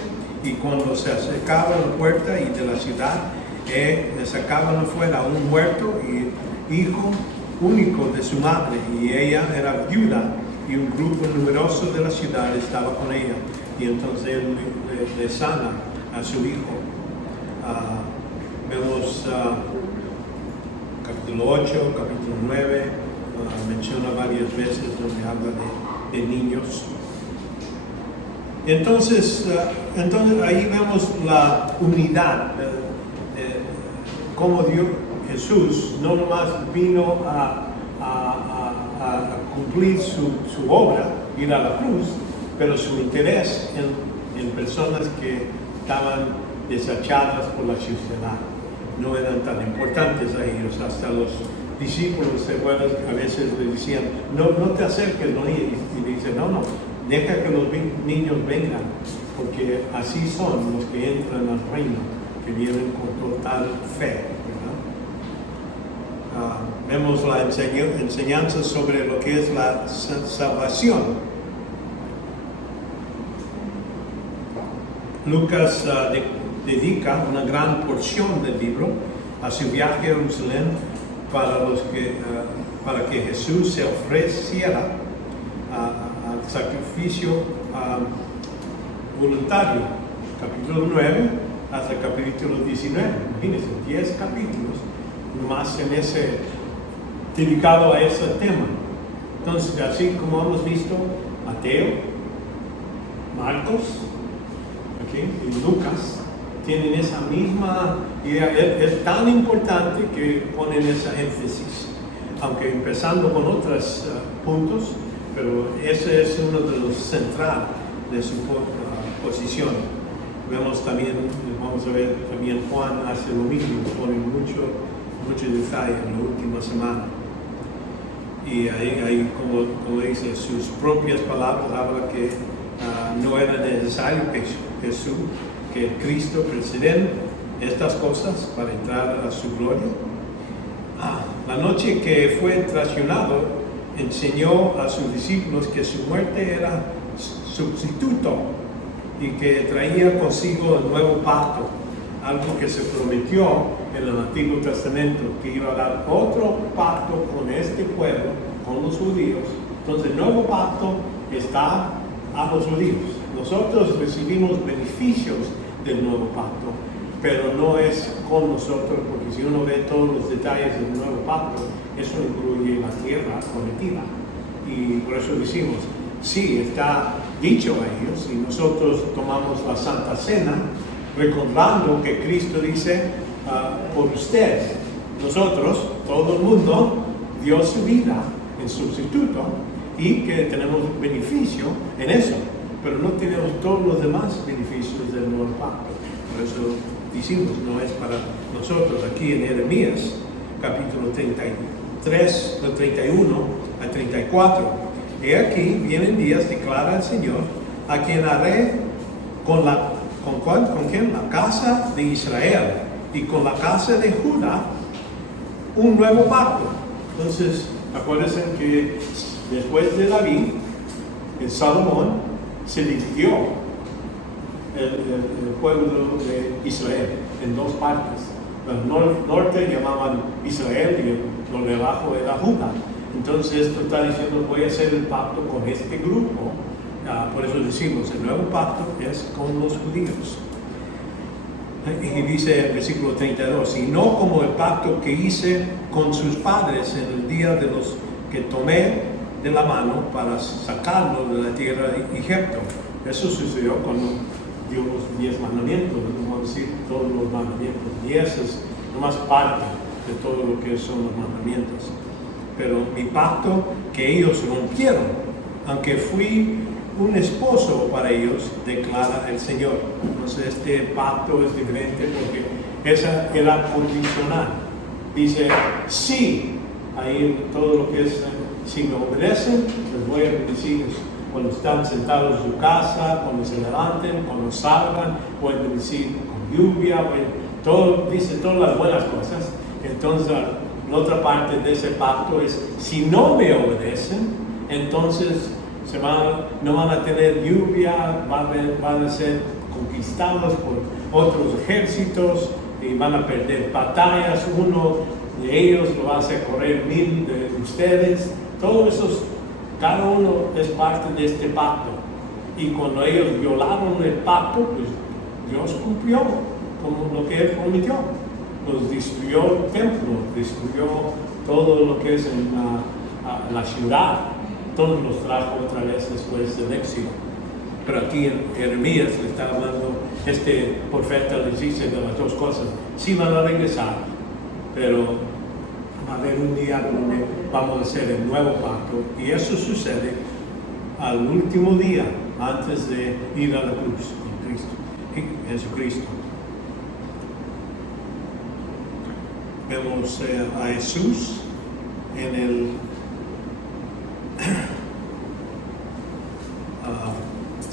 y cuando se acercaban a la puerta y de la ciudad le sacaban afuera a un muerto y hijo único de su madre, y ella era viuda y un grupo numeroso de la ciudad estaba con ella, y entonces él le sana a su hijo. Vemos capítulo 8, capítulo 9, menciona varias veces donde habla de niños. Entonces ahí vemos la unidad, cómo Dios, Jesús, no nomás vino a cumplir su obra, ir a la cruz, pero su interés en personas que estaban desechadas por la sociedad, no eran tan importantes a ellos. Hasta los discípulos, ¿se acuerdan? A veces le decían, no te acerques, no, y le dicen, no, deja que los niños vengan, porque así son los que entran al reino, que vienen con total fe, ¿verdad? Vemos la enseñanza sobre lo que es la salvación. Lucas dedica una gran porción del libro a su viaje a Jerusalén para los que para que Jesús se ofreciera al sacrificio voluntario. Capítulo 9 hasta el capítulo 19. Imagínense, 10 capítulos nomás en ese, dedicado a ese tema. Entonces, así como hemos visto, Mateo, Marcos, y Lucas tienen esa misma idea. Es tan importante que ponen esa énfasis, aunque empezando con otros puntos, pero ese es uno de los centrales de su posición. Vemos también, vamos a ver, también Juan hace lo mismo, pone mucho detalle en la última semana. Y ahí como dice, sus propias palabras habla que no era necesario que Jesús, que Cristo precediera estas cosas para entrar a su gloria. La noche que fue traicionado, enseñó a sus discípulos que su muerte era sustituto y que traía consigo el nuevo pacto, algo que se prometió en el Antiguo Testamento, que iba a dar otro pacto con este pueblo, con los judíos. Entonces el nuevo pacto está a los judíos. Nosotros recibimos beneficios del nuevo pacto, pero no es con nosotros, porque si uno ve todos los detalles del nuevo pacto, eso incluye la tierra prometida. Y por eso decimos, sí, está dicho a ellos, y nosotros tomamos la Santa Cena, recordando que Cristo dice, por usted, nosotros, todo el mundo, dio su vida en sustituto, y que tenemos beneficio en eso, pero no tenemos todos los demás beneficios del nuevo pacto. Por eso decimos, no es para nosotros. Aquí en Jeremías, capítulo 33, 31 a 34, he aquí, vienen días, declara el Señor, a quien haré ¿con quién? La casa de Israel y con la casa de Judá un nuevo pacto. Entonces, acuérdense que después de David, en Salomón, se dividió el pueblo de Israel en dos partes. El norte llamaban Israel y lo de abajo era Judá. Entonces esto está diciendo, voy a hacer el pacto con este grupo. Por eso decimos, el nuevo pacto es con los judíos. Y dice el versículo 32, y no como el pacto que hice con sus padres en el día de los que tomé de la mano para sacarlo de la tierra de Egipto. Eso sucedió cuando dio los 10 mandamientos, no vamos a decir todos los mandamientos. 10 es nomás parte de todo lo que son los mandamientos. Pero mi pacto que ellos rompieron, aunque fui un esposo para ellos, declara el Señor. Entonces este pacto es diferente porque esa era condicional. Dice, sí, ahí todo lo que es, si me obedecen, les voy a bendecir cuando están sentados en su casa, cuando se levanten, cuando salgan, pueden bendecir con lluvia, todo, dice todas las buenas cosas. Entonces la otra parte de ese pacto es, si no me obedecen, entonces no van a tener lluvia, van a ser conquistados por otros ejércitos y van a perder batallas. Uno de ellos lo va a hacer correr 1000 de ustedes. Todos esos, cada uno es parte de este pacto. Y cuando ellos violaron el pacto, pues Dios cumplió como lo que Él prometió. Nos destruyó el templo, destruyó todo lo que es en la ciudad. Todos los trajo otra vez después del éxito. Pero aquí en Jeremías le está hablando, este profeta les dice de las dos cosas. Sí van a regresar, pero va a haber un día donde vamos a hacer el nuevo pacto. Y eso sucede al último día, antes de ir a la cruz con Cristo, Jesucristo. Vemos a Jesús en el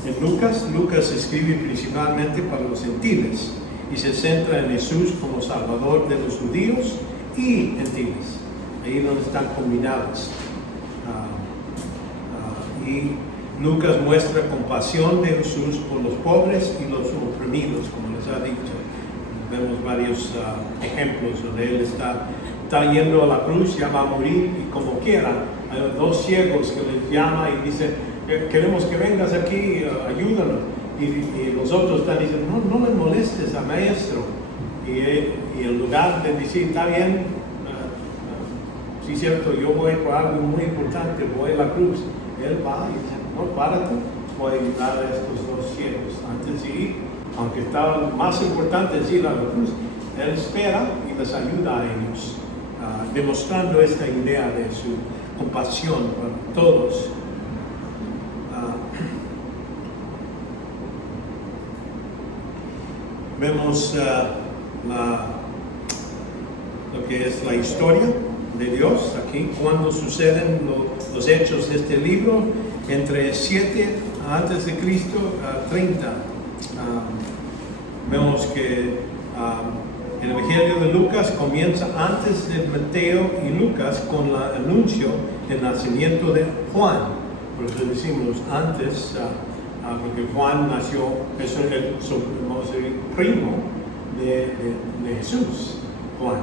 en Lucas escribe principalmente para los gentiles y se centra en Jesús como Salvador de los judíos y gentiles, ahí donde están combinados. Y Lucas muestra compasión de Jesús por los pobres y los oprimidos, como les ha dicho. Vemos varios ejemplos donde Él está está yendo a la cruz, ya va a morir y como quiera. Hay dos ciegos que les llama y dicen, queremos que vengas aquí, ayúdanos. Y los otros están diciendo, no le molestes al maestro. Y en lugar de decir, está bien, sí es cierto, yo voy por algo muy importante, voy a la cruz. Él va y dice, no, párate, voy a ayudar a estos dos ciegos. Antes de ir, aunque estaba más importante es ir a la cruz, él espera y les ayuda a ellos, demostrando esta idea de su compasión por todos. Vemos lo que es la historia de Dios aquí, cuando suceden los hechos de este libro, entre 7 antes de Cristo a 30. Vemos que el Evangelio de Lucas comienza antes de Mateo y Lucas con el anuncio del nacimiento de Juan. Por eso decimos antes, porque Juan nació, es el primo de Jesús, Juan.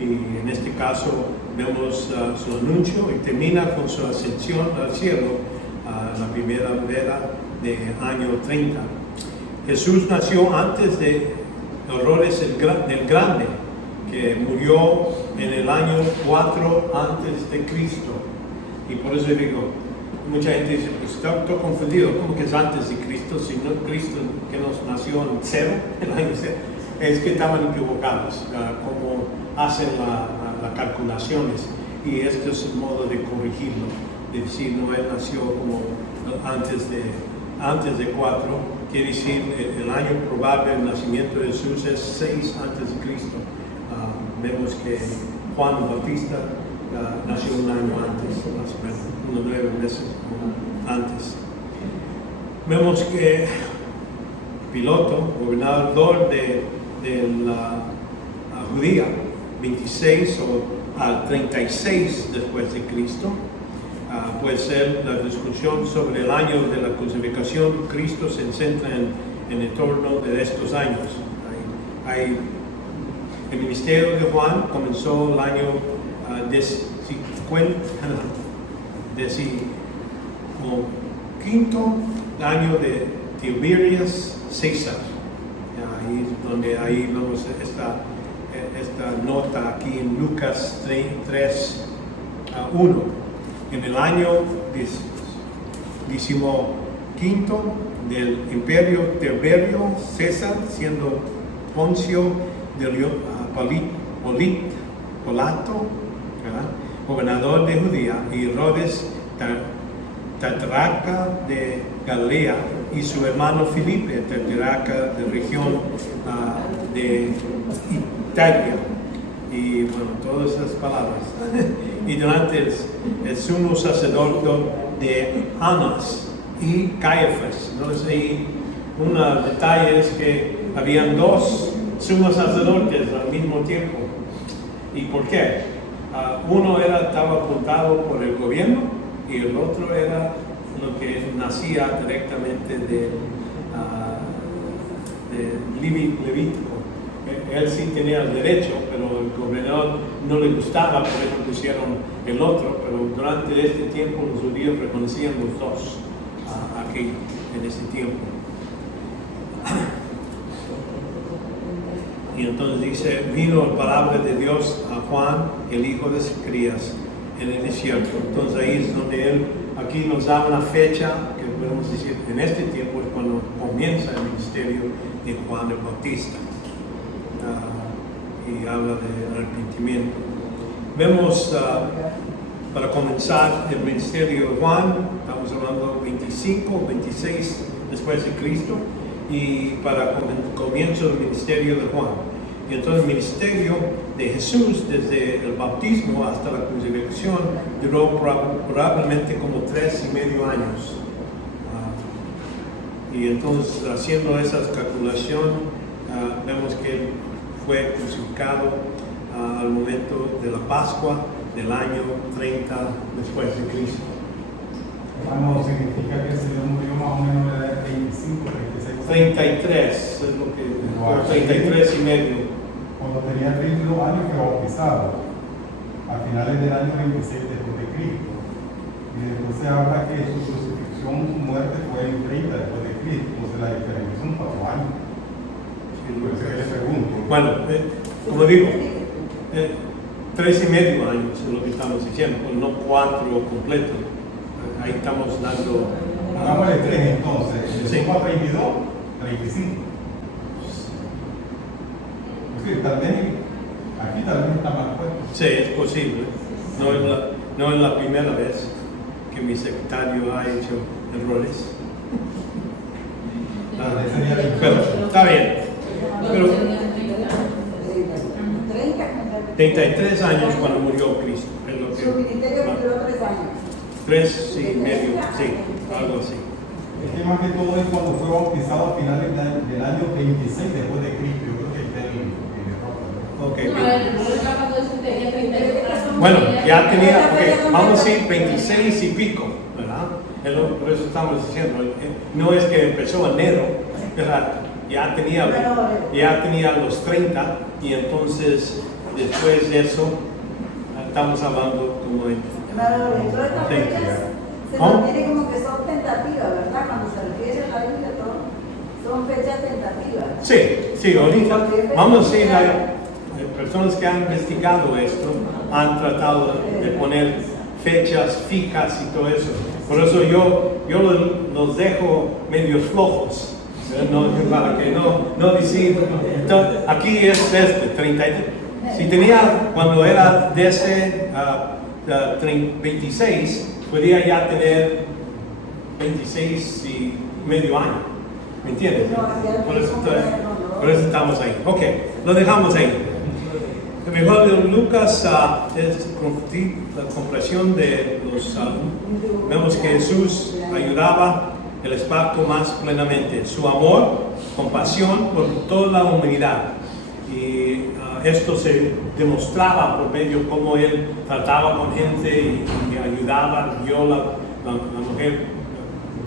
Y en este caso vemos su anuncio y termina con su ascensión al cielo, la primera vera de año 30. Jesús nació antes de Herodes del Grande, que murió en el año 4 antes de Cristo. Y por eso digo, mucha gente dice, pues estoy confundido, ¿cómo que es antes de Cristo? Si no Cristo que nos nació en 0, el año 0. Es que estaban equivocados, como hacen las calculaciones. Y este es el modo de corregirlo, de decir, no, él nació como antes de 4, quiere decir el año probable del nacimiento de Jesús es 6 antes de Cristo. Vemos que Juan Bautista nació un año antes, más o menos, unos 9 meses antes. Vemos que Piloto, gobernador de la Judía, 26 o al 36 después de Cristo, puede ser la discusión sobre el año de la crucifixión. Cristo se centra en el torno de estos años. El ministerio de Juan comenzó el año 15 año de Tiberias César. Ahí vemos esta nota aquí en Lucas 3:1. En el año 15 del imperio Tiberio César, siendo Poncio Pilato, gobernador de Judea, y Herodes tetrarca de Galilea, y su hermano Felipe, tetrarca de región de Italia. Y bueno, todas esas palabras. Y durante el sumo sacerdote de Anás y Caifás. Entonces ahí un detalle es que habían dos sumos sacerdotes al mismo tiempo. ¿Y por qué? Uno estaba apuntado por el gobierno y el otro era lo que nacía directamente de Levítico. Él sí tenía el derecho, pero el gobernador no le gustaba, por eso pusieron el otro, pero durante este tiempo los judíos reconocían los dos aquí, en ese tiempo. Y entonces dice, vino la palabra de Dios a Juan, el hijo de Zacarías, en el desierto. Entonces ahí es donde aquí nos da una fecha, que podemos decir, en este tiempo es cuando comienza el ministerio de Juan el Bautista. Y habla de arrepentimiento. Vemos, para comenzar el ministerio de Juan, estamos hablando 25, 26 después de Cristo, y para comienzo del ministerio de Juan. Y entonces el ministerio de Jesús, desde el bautismo hasta la crucifixión, duró probablemente como 3.5 años. Y entonces, haciendo esa calculación, vemos que él fue crucificado al momento de la Pascua del año 30 después de Cristo. No significa que el Señor murió más o menos a la edad de 25, 36. 33, es lo que, 33 y medio. Cuando tenía 32 años fue bautizado. a finales del año 26 después de Cristo. Y entonces habla que su crucifixión, su muerte fue en 30 después de Cristo. Entonces la diferencia son 4 años. Por eso que le pregunto. Bueno, como digo, 3,5 años es lo que estamos diciendo, pues no 4 completos. Ahí estamos dando. Hagámosle 3 entonces. Sí. 5 a 32, 35. Es decir, tal vez aquí tal vez está más fuerte. Sí, es posible. No es la primera vez que mi secretario ha hecho errores. Pero está bien. Pero 33 años cuando murió Cristo. Es lo que, Su ministerio duró 3 años. 3,5, sí, algo así. Es que más que todo es cuando fue bautizado a finales del año 26 después de Cristo. Yo creo que está el error. Ok. Bueno, ya tenía, ok, vamos a decir 26 y pico, ¿verdad? Por eso estamos diciendo, no es que empezó en enero, ¿verdad? Ya tenía los 30 y entonces después de eso estamos hablando como en... Claro, dentro de estas fechas se mantiene como que son tentativas, ¿verdad? Cuando se refiere a la Biblia, son fechas tentativas. Sí, ahorita vamos a decir, personas que han investigado esto han tratado de poner fechas fijas y todo eso. Por eso yo los dejo medios flojos, para que no decir, aquí es 33. Si tenía, cuando era de ese 26, podía ya tener 26 y medio año. ¿Me entiendes? Por eso estamos ahí. Ok, lo dejamos ahí. El Evangelio de Lucas es la comprensión de los vemos que Jesús ayudaba el espíritu más plenamente. Su amor, compasión por toda la humanidad. Y esto se demostraba por medio cómo él trataba con gente y ayudaba. Vio la mujer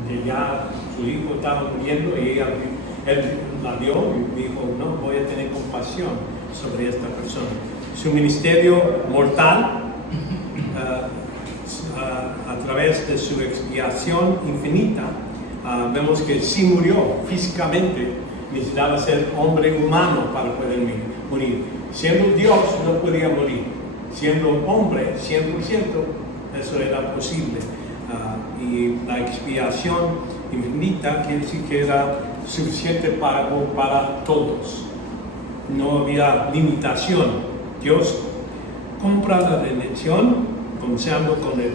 que ya su hijo estaba muriendo y él la vio y dijo, no, voy a tener compasión sobre esta persona. Su ministerio mortal, a través de su expiación infinita, vemos que sí murió físicamente, necesitaba ser hombre humano para poder morir. Siendo Dios no podía morir, siendo hombre 100%, eso era posible. Y la expiación infinita quiere decir que era suficiente para todos. No había limitación. Dios compra la redención, comenzando con el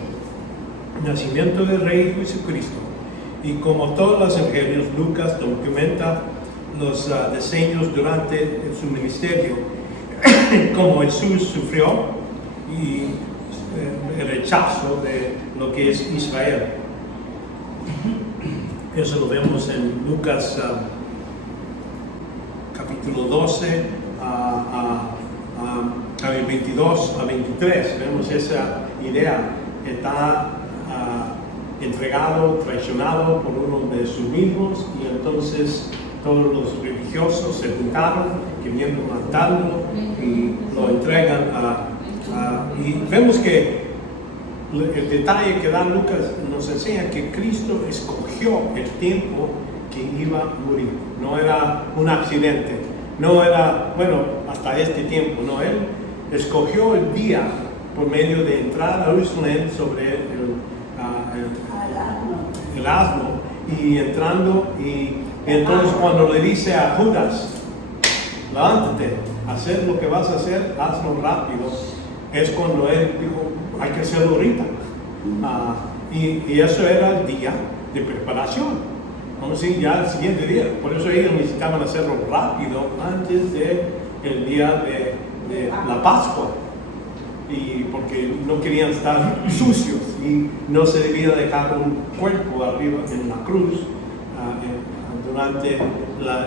nacimiento del Rey Jesucristo. Y como todos los evangelios, Lucas documenta los diseños durante su ministerio, como Jesús sufrió y el rechazo de lo que es Israel. Eso lo vemos en Lucas capítulo 12 a 22 a 23. Vemos esa idea. Está entregado, traicionado por uno de sus mismos, y entonces todos los religiosos se juntaron queriendo matarlo y lo entregan y vemos que el detalle que da Lucas nos enseña que Cristo escogió el tiempo que iba a morir. No era un accidente, no era, bueno, hasta este tiempo, no, él escogió el día por medio de entrar a Jerusalén sobre el asno y entrando, y entonces cuando le dice a Judas, levántate, hacer lo que vas a hacer, hazlo rápido, es cuando él dijo, hay que hacerlo ahorita. Y eso era el día de preparación. Vamos a decir, ya el siguiente día. Por eso ellos necesitaban hacerlo rápido antes del día de la Pascua. Y porque no querían estar sucios y no se debía dejar un cuerpo arriba en la cruz durante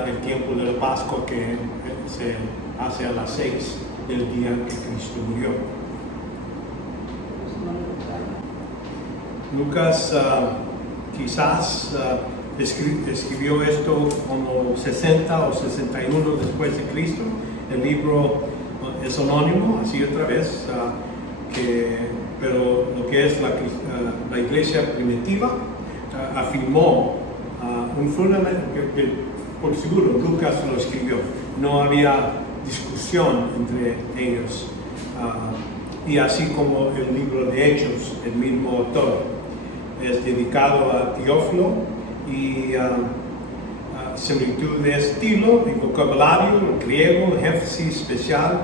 el tiempo de la Pascua, que se hace a las 6 del día que Cristo murió. Lucas quizás escribió esto como 60 o 61 después de Cristo. El libro es anónimo, así otra vez, pero lo que es la iglesia primitiva afirmó un fundamento que por seguro Lucas lo escribió. No había discusión entre ellos. Y así como el libro de Hechos, el mismo autor, es dedicado a Teófilo y similitud de estilo y vocabulario, el griego, el énfasis especial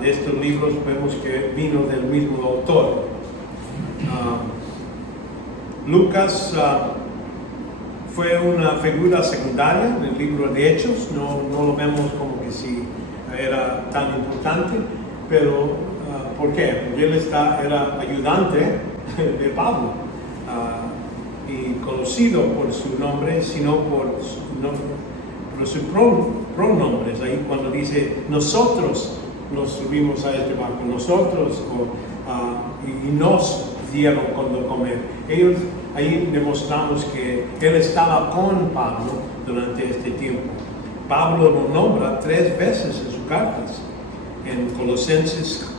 de estos libros vemos que vino del mismo autor. Lucas fue una figura secundaria en el libro de Hechos, no lo vemos como que si era tan importante, pero ¿por qué? Porque él era ayudante de Pablo y conocido por su nombre, sino por sus pronombres. Ahí cuando dice nosotros nos subimos a este barco, nosotros y nos dieron cuando comer. Ellos ahí demostramos que él estaba con Pablo durante este tiempo. Pablo lo nombra 3 veces en sus cartas. En Colosenses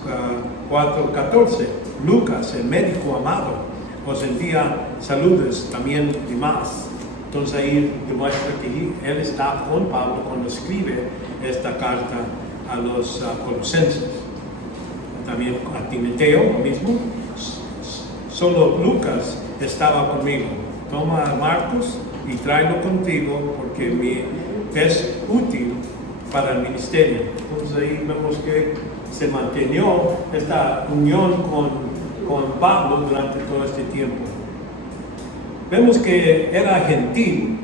4:14, Lucas, el médico amado, os envía saludos también y más. Entonces ahí demuestra que él está con Pablo cuando escribe esta carta a los colosenses. También a Timoteo, lo mismo. Solo Lucas estaba conmigo. Toma a Marcos y tráelo contigo porque me es útil para el ministerio. Entonces ahí vemos que se mantenió esta unión con Pablo durante todo este tiempo. Vemos que era gentil,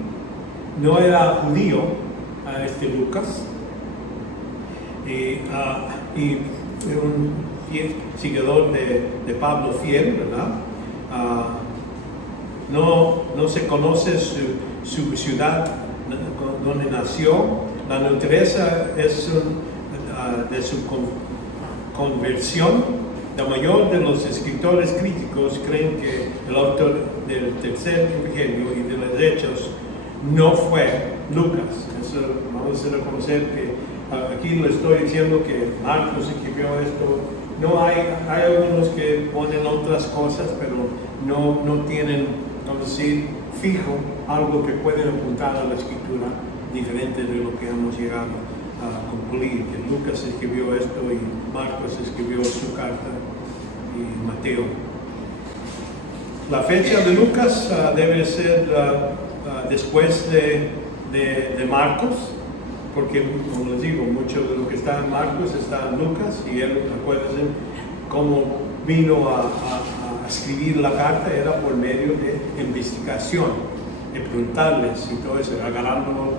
no era judío a este Lucas, y un seguidor de Pablo fiel, ¿verdad? No se conoce su ciudad donde nació. La naturaleza es de su conversión. La mayoría de los escritores críticos creen que el autor del tercer evangelio y de los Hechos no fue Lucas. Eso vamos a reconocer que aquí le estoy diciendo que Marcos escribió esto. No hay algunos que ponen otras cosas, pero no tienen, vamos a decir, fijo algo que pueden apuntar a la escritura diferente de lo que hemos llegado a concluir. Que Lucas escribió esto y Marcos escribió su carta y Mateo. La fecha de Lucas debe ser después de Marcos, porque como les digo, mucho de lo que está en Marcos está en Lucas, y él, acuérdense, cómo vino a escribir la carta era por medio de investigación, de preguntarles y todo eso, agarrando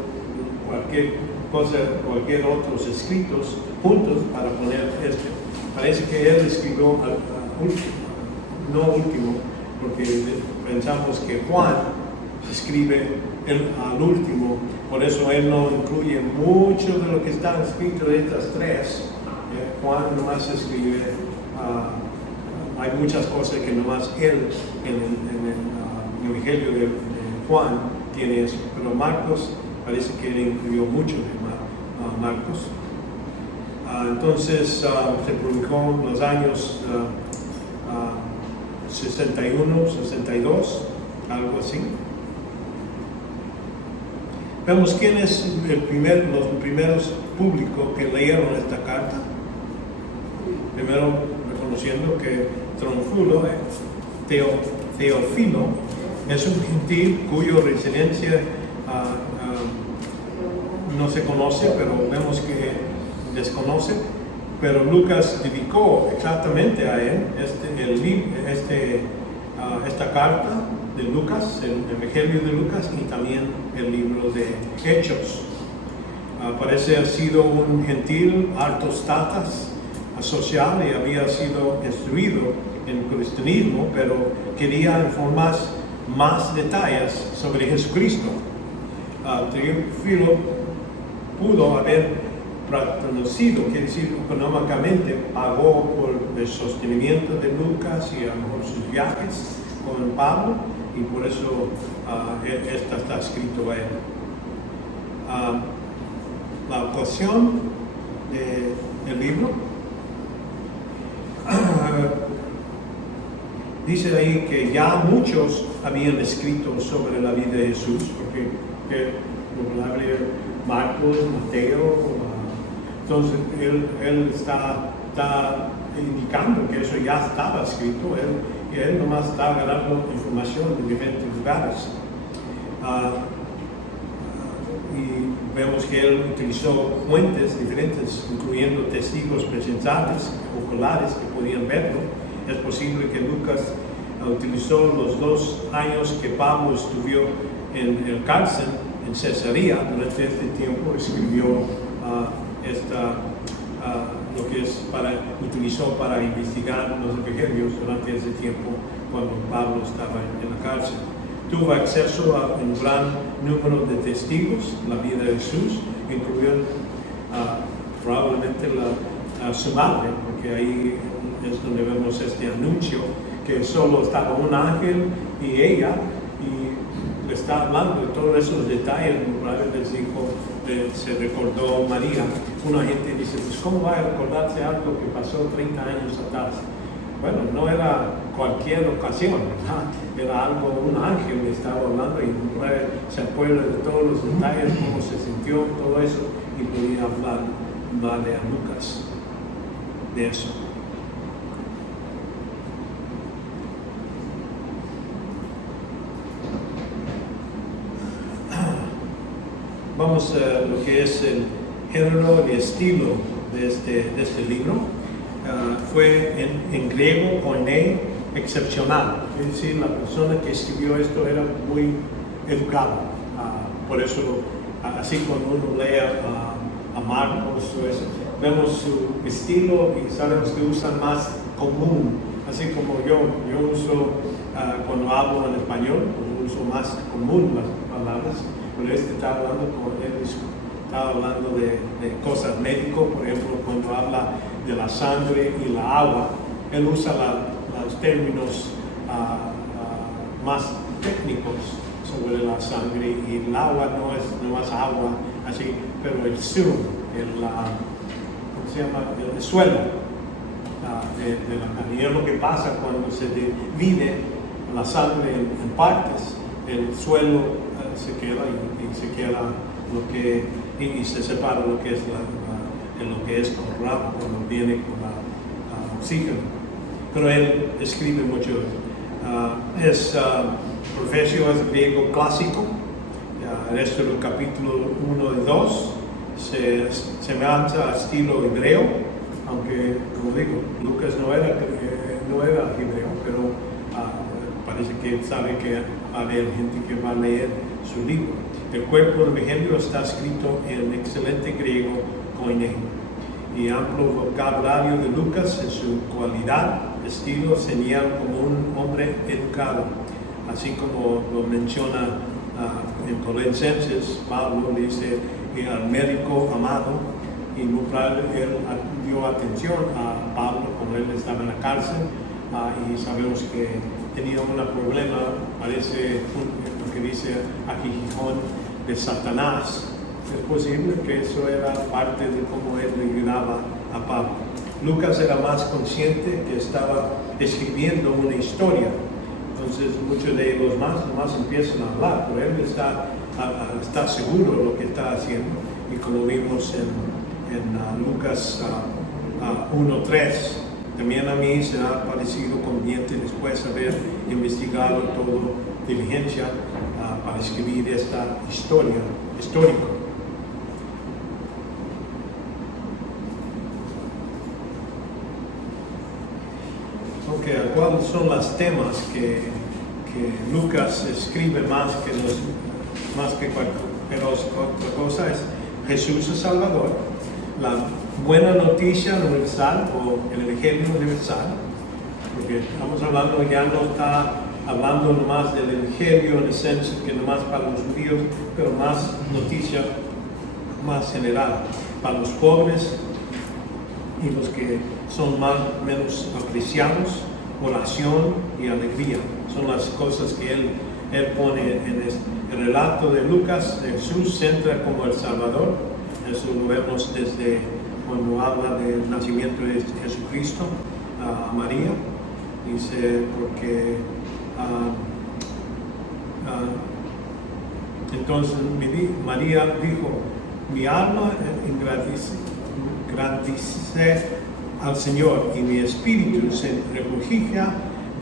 cualquier cosa, cualquier otros escritos juntos para poner este. Parece que él escribió no último, porque pensamos que Juan escribe al último, por eso él no incluye mucho de lo que está escrito de estas 3. Juan nomás escribe, hay muchas cosas que nomás él en el Evangelio de Juan tiene eso, pero Marcos parece que él incluyó mucho de Marcos. Entonces se publicó en los años 61, 62, algo así. Vemos quién es los primeros públicos que leyeron esta carta. Primero reconociendo que Trófilo, Teófilo, es un gentil cuya residencia no se conoce, pero vemos que desconoce, pero Lucas dedicó exactamente a él esta carta de Lucas, el Evangelio de Lucas, y también el libro de Hechos. Parece haber sido un gentil artostatas social y había sido instruido en el cristianismo, pero quería informar más detalles sobre Jesucristo. Teófilo pudo haber patrocido, quiere decir económicamente, pagó por el sostenimiento de Lucas y a lo mejor sus viajes con Pablo, y por eso esta está escrito a él. La ocasión del libro, dice ahí que ya muchos habían escrito sobre la vida de Jesús, porque por hablar Marcos, Mateo, entonces él está indicando que eso ya estaba escrito, él nomás está agarrando información de diferentes lugares. Y vemos que él utilizó fuentes diferentes, incluyendo testigos presenciales, oculares que podían verlo. Es posible que Lucas utilizó los 2 años que Pablo estuvo en el cárcel en Cesarea. Durante este tiempo escribió lo que utilizó para investigar los evangelios durante ese tiempo cuando Pablo estaba en la cárcel. Tuvo acceso a un gran número de testigos, la vida de Jesús, incluyendo probablemente su madre, porque ahí es donde vemos este anuncio, que solo estaba un ángel y ella, y le está hablando de todos esos detalles. Mi padre les dijo, se recordó María. Una gente dice, pues ¿cómo va a recordarse algo que pasó 30 años atrás? Bueno, no era cualquier ocasión, ¿verdad? Era algo, un ángel le estaba hablando y mi padre se acuerda de todos los detalles, cómo se sintió, todo eso, y podía hablarle a Lucas de eso. Vamos a lo que es el género y estilo de este libro. Fue en griego, koine, excepcional. Es decir, la persona que escribió esto era muy educada. Por eso, así cuando uno lee a Marcos, vemos su estilo y sabemos que usan más común. Así como yo uso, cuando hablo en español, pues uso más común las palabras. Pero estaba hablando de cosas médicas, por ejemplo, cuando habla de la sangre y la agua, él usa los términos más técnicos sobre la sangre, y el agua no es más agua, así, pero el serum, ¿cómo se llama? El suelo de la carne. Y es lo que pasa cuando se divide la sangre en partes, el suelo se queda y se queda y se separa lo que es controlado cuando viene con la oxígeno. Pero él escribe mucho. Profesio es griego clásico. El resto del capítulo 1 y 2 se lanza a estilo hebreo, aunque, como digo, Lucas no era hebreo, pero parece que sabe que va a haber gente que va a leer su libro. El cuerpo del evangelio está escrito en excelente griego, koine, y amplio vocabulario de Lucas en su cualidad, estilo, señal como un hombre educado, así como lo menciona en Colosenses. Pablo dice al médico amado, y él dio atención a Pablo cuando él estaba en la cárcel, y sabemos que tenía un problema, parece lo que dice aquí Gijón, de Satanás. Es posible que eso era parte de cómo él le ayudaba a Pablo. Lucas era más consciente que estaba escribiendo una historia, entonces muchos de ellos nomás empiezan a hablar, pero él está seguro de lo que está haciendo, y como vimos en Lucas 1:3, también a mí se ha parecido conveniente, después de haber investigado todo diligencia, para escribir esta historia histórica. ¿Cuáles son los temas que Lucas escribe más que cualquier otra cosa? Es Jesús es Salvador, la buena noticia universal o el evangelio universal, porque estamos hablando, ya no está hablando nomás del evangelio en esencia, que nomás para los judíos, pero más noticia más general para los pobres y los que son menos apreciados. Oración y alegría son las cosas que él pone en el relato de Lucas. Jesús se entra como el Salvador. Eso lo vemos desde cuando habla del nacimiento de Jesucristo a María. Dice, porque entonces María dijo, mi alma engrandice al Señor y mi espíritu se regocija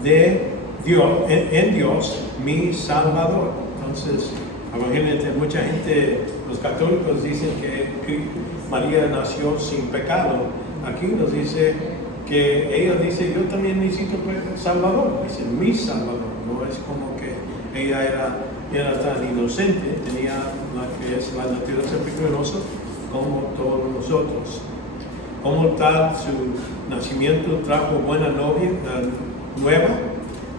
de Dios, en Dios, mi Salvador. Entonces, imagínate, mucha gente, los católicos dicen que María nació sin pecado. Aquí nos dice que ella dice, yo también necesito Salvador. Dice, mi Salvador. No es como que ella era tan inocente, tenía la que es la naturaleza pecaminosa como todos nosotros. Como tal, su nacimiento trajo buena novia nueva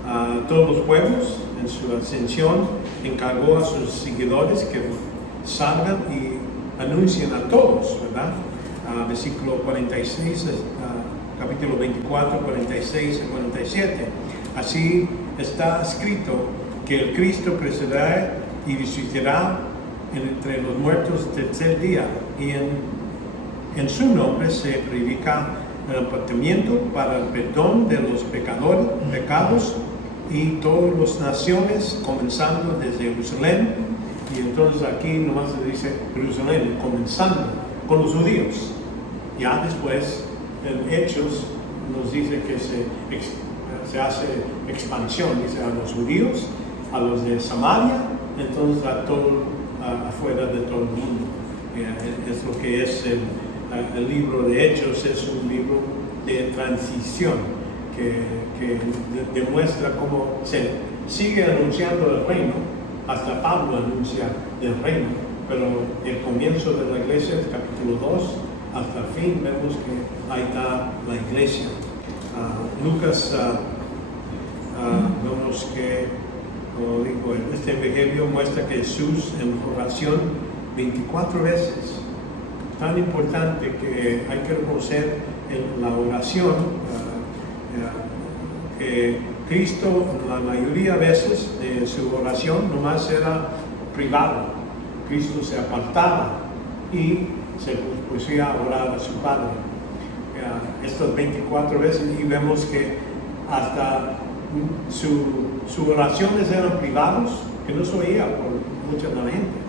a todos los pueblos. En su ascensión encargó a sus seguidores que salgan y anuncien a todos, ¿verdad? Versículo 46, capítulo 24, 46 a 47. Así está escrito que el Cristo crecerá y resucitará entre los muertos el tercer día, y en su nombre se predica el arrepentimiento para el perdón de los pecados y todas las naciones, comenzando desde Jerusalén. Y entonces aquí nomás se dice Jerusalén, comenzando con los judíos. Ya después, en Hechos, nos dice que se hace expansión, dice a los judíos, a los de Samaria, entonces a todo, afuera de todo el mundo. Es lo que es el libro de Hechos, es un libro de transición que demuestra cómo se sigue anunciando el reino, hasta Pablo anuncia el reino, pero el comienzo de la iglesia, el capítulo 2, hasta el fin, vemos que ahí está la iglesia. Lucas, vemos que, como digo, este evangelio muestra que Jesús en oración 24 veces. Tan importante que hay que reconocer en la oración que Cristo, la mayoría de veces de su oración nomás era privado. Cristo se apartaba y se pusía a orar a su Padre. Estas 24 veces, y vemos que hasta sus oraciones eran privados, que no se oía por mucha de la gente.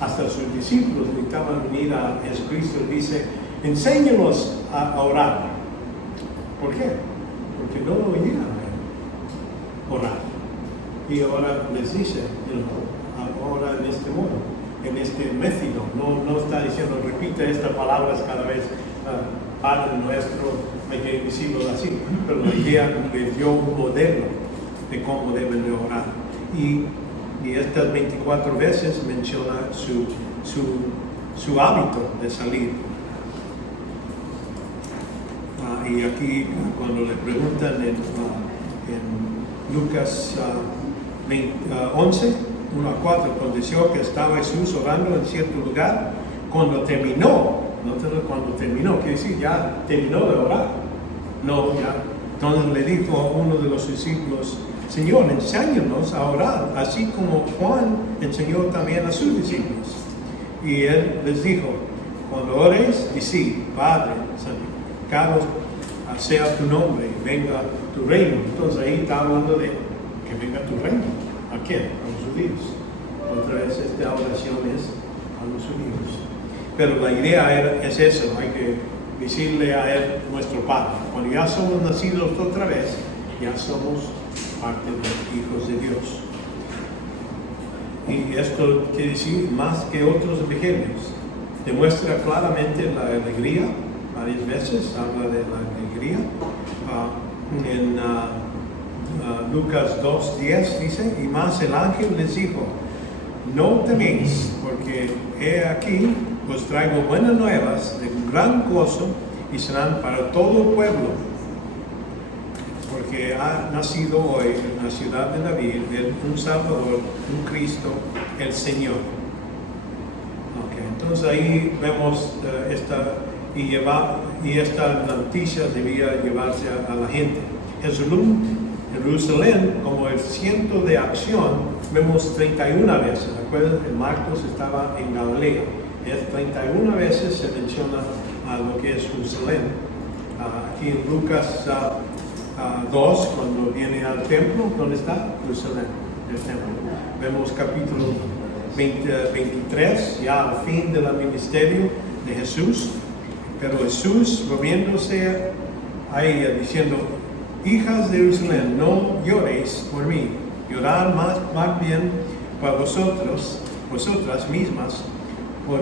Hasta sus discípulos necesitaban venir a Jesucristo y dice, enséñanos a orar. ¿Por qué? Porque no lo oían orar. Y ahora les dice, ahora en este modo, en este método, no está diciendo, repite estas palabras cada vez, Padre nuestro, hay que decirlo así, pero la idea les dio un modelo de cómo deben de orar. Y estas 24 veces menciona su hábito de salir. Y aquí cuando le preguntan en Lucas 11, 1 a 4, aconteció que estaba Jesús orando en cierto lugar, cuando terminó, quiere decir ya terminó de orar. No, ya. Entonces le dijo a uno de los discípulos, Señor, enséñanos a orar, así como Juan enseñó también a sus discípulos. Y él les dijo, cuando ores, decid, Padre, santificado sea tu nombre, venga tu reino. Entonces ahí está hablando de que venga tu reino. ¿A quién? A los judíos. Otra vez esta oración es a los judíos. Pero la idea es eso, hay que decirle a Él nuestro Padre. Cuando ya somos nacidos otra vez, ya somos parte de los hijos de Dios. Y esto quiere decir más que otros evangelios. Demuestra claramente la alegría, varias veces habla de la alegría. En Lucas 2:10 dice, y más el ángel les dijo, no teméis, porque he aquí os traigo buenas nuevas de gran gozo y serán para todo el pueblo. Porque ha nacido hoy en la ciudad de David un Salvador, un Cristo, el Señor. Okay, entonces ahí vemos y esta noticia debía llevarse a la gente. Jerusalén, como el centro de acción, vemos 31 veces. Recuerden que Marcos estaba en Galilea. 31 veces se menciona a lo que es Jerusalén. Aquí en Lucas 2, cuando viene al templo, ¿dónde está? Jerusalén, el templo. Vemos capítulo 23, ya al fin del ministerio de Jesús. Pero Jesús, volviéndose a ella, diciendo: hijas de Jerusalén, no lloréis por mí, llorad más bien por vosotras mismas, por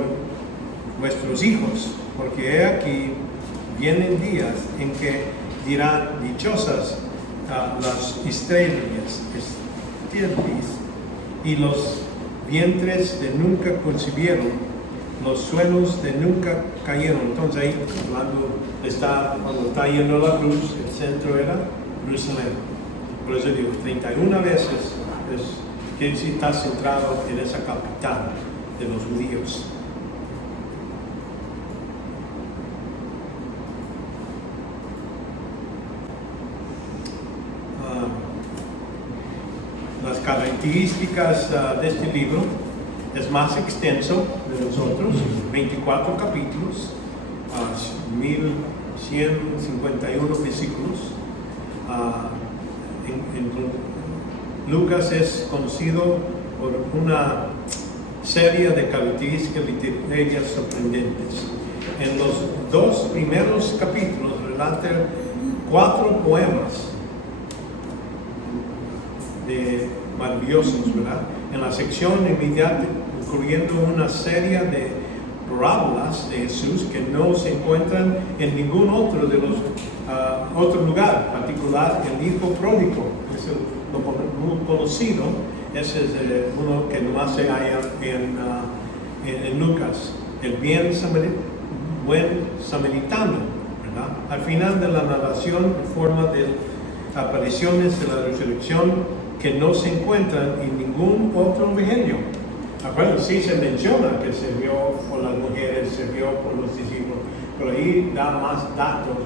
vuestros hijos, porque he aquí vienen días en que dirán: dichosas las estrellas y los vientres de nunca concibieron, los suelos de nunca cayeron. Entonces ahí cuando está yendo la cruz, el centro era Jerusalén. Por eso digo, 31 veces quiere decir está centrado en esa capital de los judíos. Las características de este libro: es más extenso de los otros, 24 capítulos, 1151 versículos. Lucas es conocido por una serie de características literarias sorprendentes. En los 2 primeros capítulos relata 4 poemas maravillosos, ¿verdad? En la sección inmediata, incluyendo una serie de parábolas de Jesús que no se encuentran en ningún otro de los otro lugar, en particular el hijo pródigo, es lo muy conocido. Ese es uno que nomás se halla en Lucas, el buen samaritano, ¿verdad? Al final de la narración, en forma de apariciones de la resurrección que no se encuentran en ningún otro evangelio. Bueno, sí se menciona que se vio por las mujeres, se vio por los discípulos, pero ahí da más datos,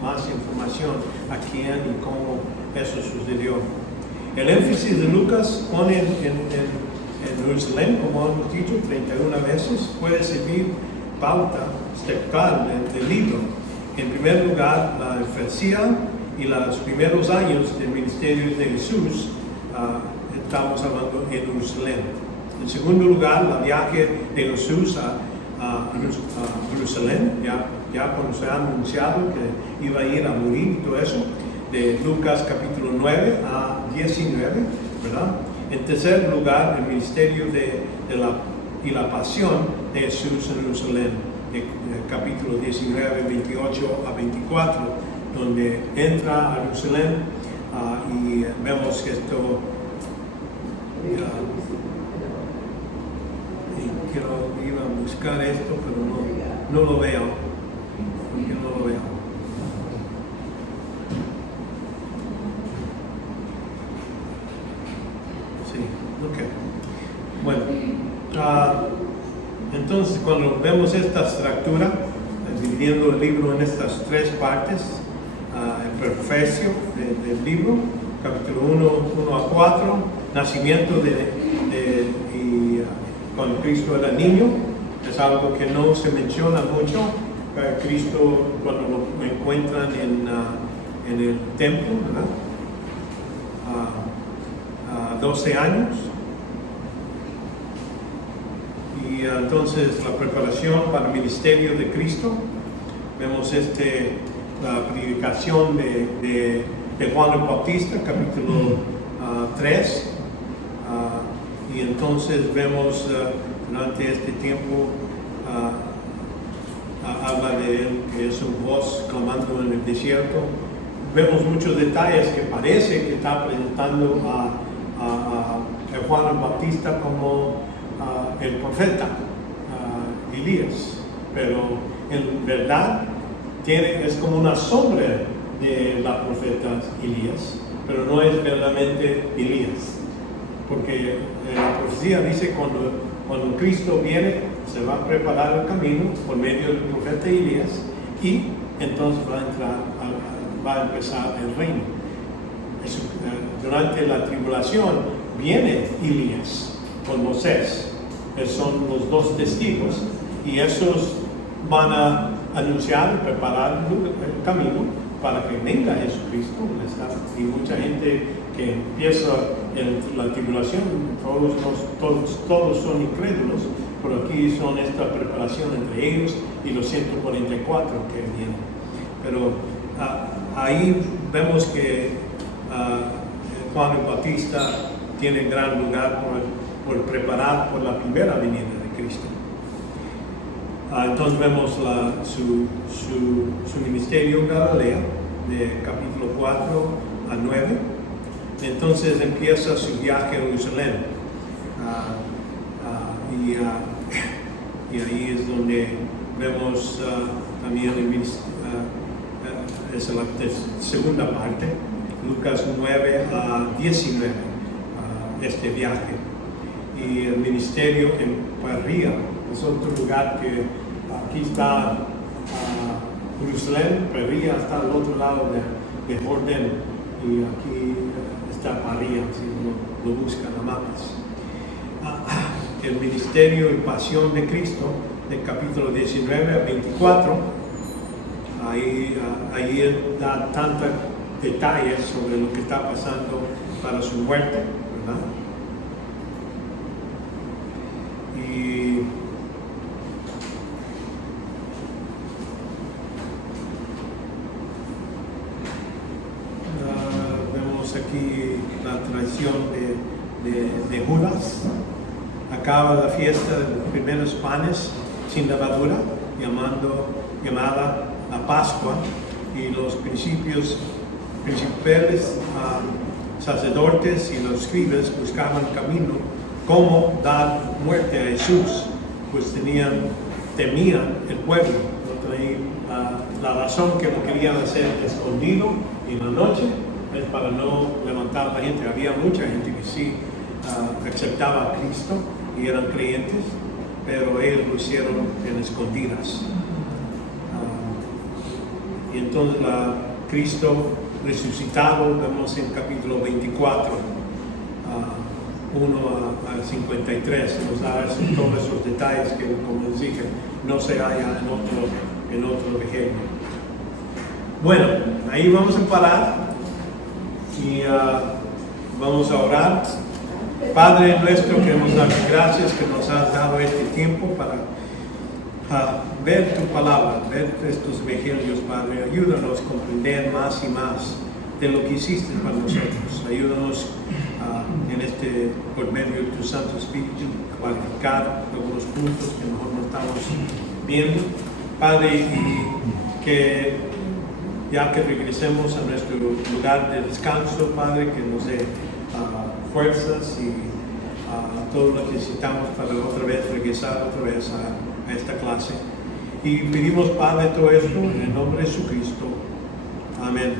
más información a quién y cómo eso sucedió. El énfasis de Lucas pone en Jerusalén, como hemos dicho, 31 veces, puede servir pauta textual del libro. En primer lugar, la infancia y los primeros años del ministerio de Jesús, estamos hablando en Jerusalén. En segundo lugar, el viaje de Jesús a Jerusalén, ya cuando se ha anunciado que iba a ir a morir y todo eso, de Lucas capítulo 9 a 19, ¿verdad? En tercer lugar, el ministerio y la pasión de Jesús en Jerusalén, de capítulo 19, 28 a 24, donde entra a Jerusalén y vemos que esto... iba a buscar esto, pero no lo veo. Porque no lo veo. Sí, ok. Bueno, entonces cuando vemos esta estructura, dividiendo el libro en estas 3 partes, el prefacio del libro, capítulo 1 a 4, nacimiento cuando Cristo era niño, es algo que no se menciona mucho. Cristo, cuando lo encuentran en el templo, ¿verdad? A 12 años. Y entonces la preparación para el ministerio de Cristo. Vemos la predicación de Juan el Bautista, capítulo 3. Y entonces vemos durante este tiempo habla de él, que es su voz clamando en el desierto. Vemos muchos detalles que parece que está presentando a Juan el Bautista como el profeta Elías, pero en verdad es como una sombra de la profeta Elías, pero no es verdaderamente Elías. Porque la profecía dice cuando Cristo viene, se va a preparar el camino por medio del profeta Elías y entonces va a empezar el reino. Durante la tribulación viene Elías con Moisés. Son los 2 testigos y esos van a anunciar y preparar el camino para que venga Jesucristo. Y mucha gente que empieza la tribulación, todos son incrédulos, pero aquí son esta preparación entre ellos y los 144 que vienen. Pero ahí vemos que Juan el Bautista tiene gran lugar por preparar por la primera venida de Cristo. Entonces vemos su ministerio en Galilea, de capítulo 4 a 9. Entonces empieza su viaje a Jerusalén. Y ahí es donde vemos también es la segunda parte, Lucas 9 a 19, este viaje. Y el ministerio en Perea es otro lugar que aquí está Jerusalén, Perea está al otro lado de Jordán, y aquí está Perea, si lo buscan a mapas. El ministerio y pasión de Cristo, del capítulo 19 a 24, ahí da tantos detalles sobre lo que está pasando para su muerte, ¿verdad? Y vemos aquí la traición de Judas. Acaba la fiesta de los primeros panes sin levadura, llamada la Pascua, y los principales sacerdotes y los escribas buscaban camino cómo dar muerte a Jesús, pues temían el pueblo. La razón que lo querían hacer escondido en la noche es para no levantar a la gente. Había mucha gente que sí aceptaba a Cristo y eran creyentes, pero ellos lo hicieron en escondidas. Y entonces Cristo resucitado, vemos en capítulo 24, 1 a 53, nos da todos esos detalles que, como les dije, no se halla en otro evangelio. Bueno, ahí vamos a parar y vamos a orar. Padre nuestro, queremos dar gracias que nos has dado este tiempo para ver tu palabra, ver estos evangelios, Padre. Ayúdanos a comprender más y más de lo que hiciste para nosotros. Ayúdanos por medio de tu Santo Espíritu, clarificar algunos puntos que mejor no estamos viendo, Padre, y que ya que regresemos a nuestro lugar de descanso, Padre, que nos dé fuerzas y todo lo que necesitamos para otra vez regresar a esta clase. Y pedimos, Padre, todo esto en el nombre de Jesucristo. Amén.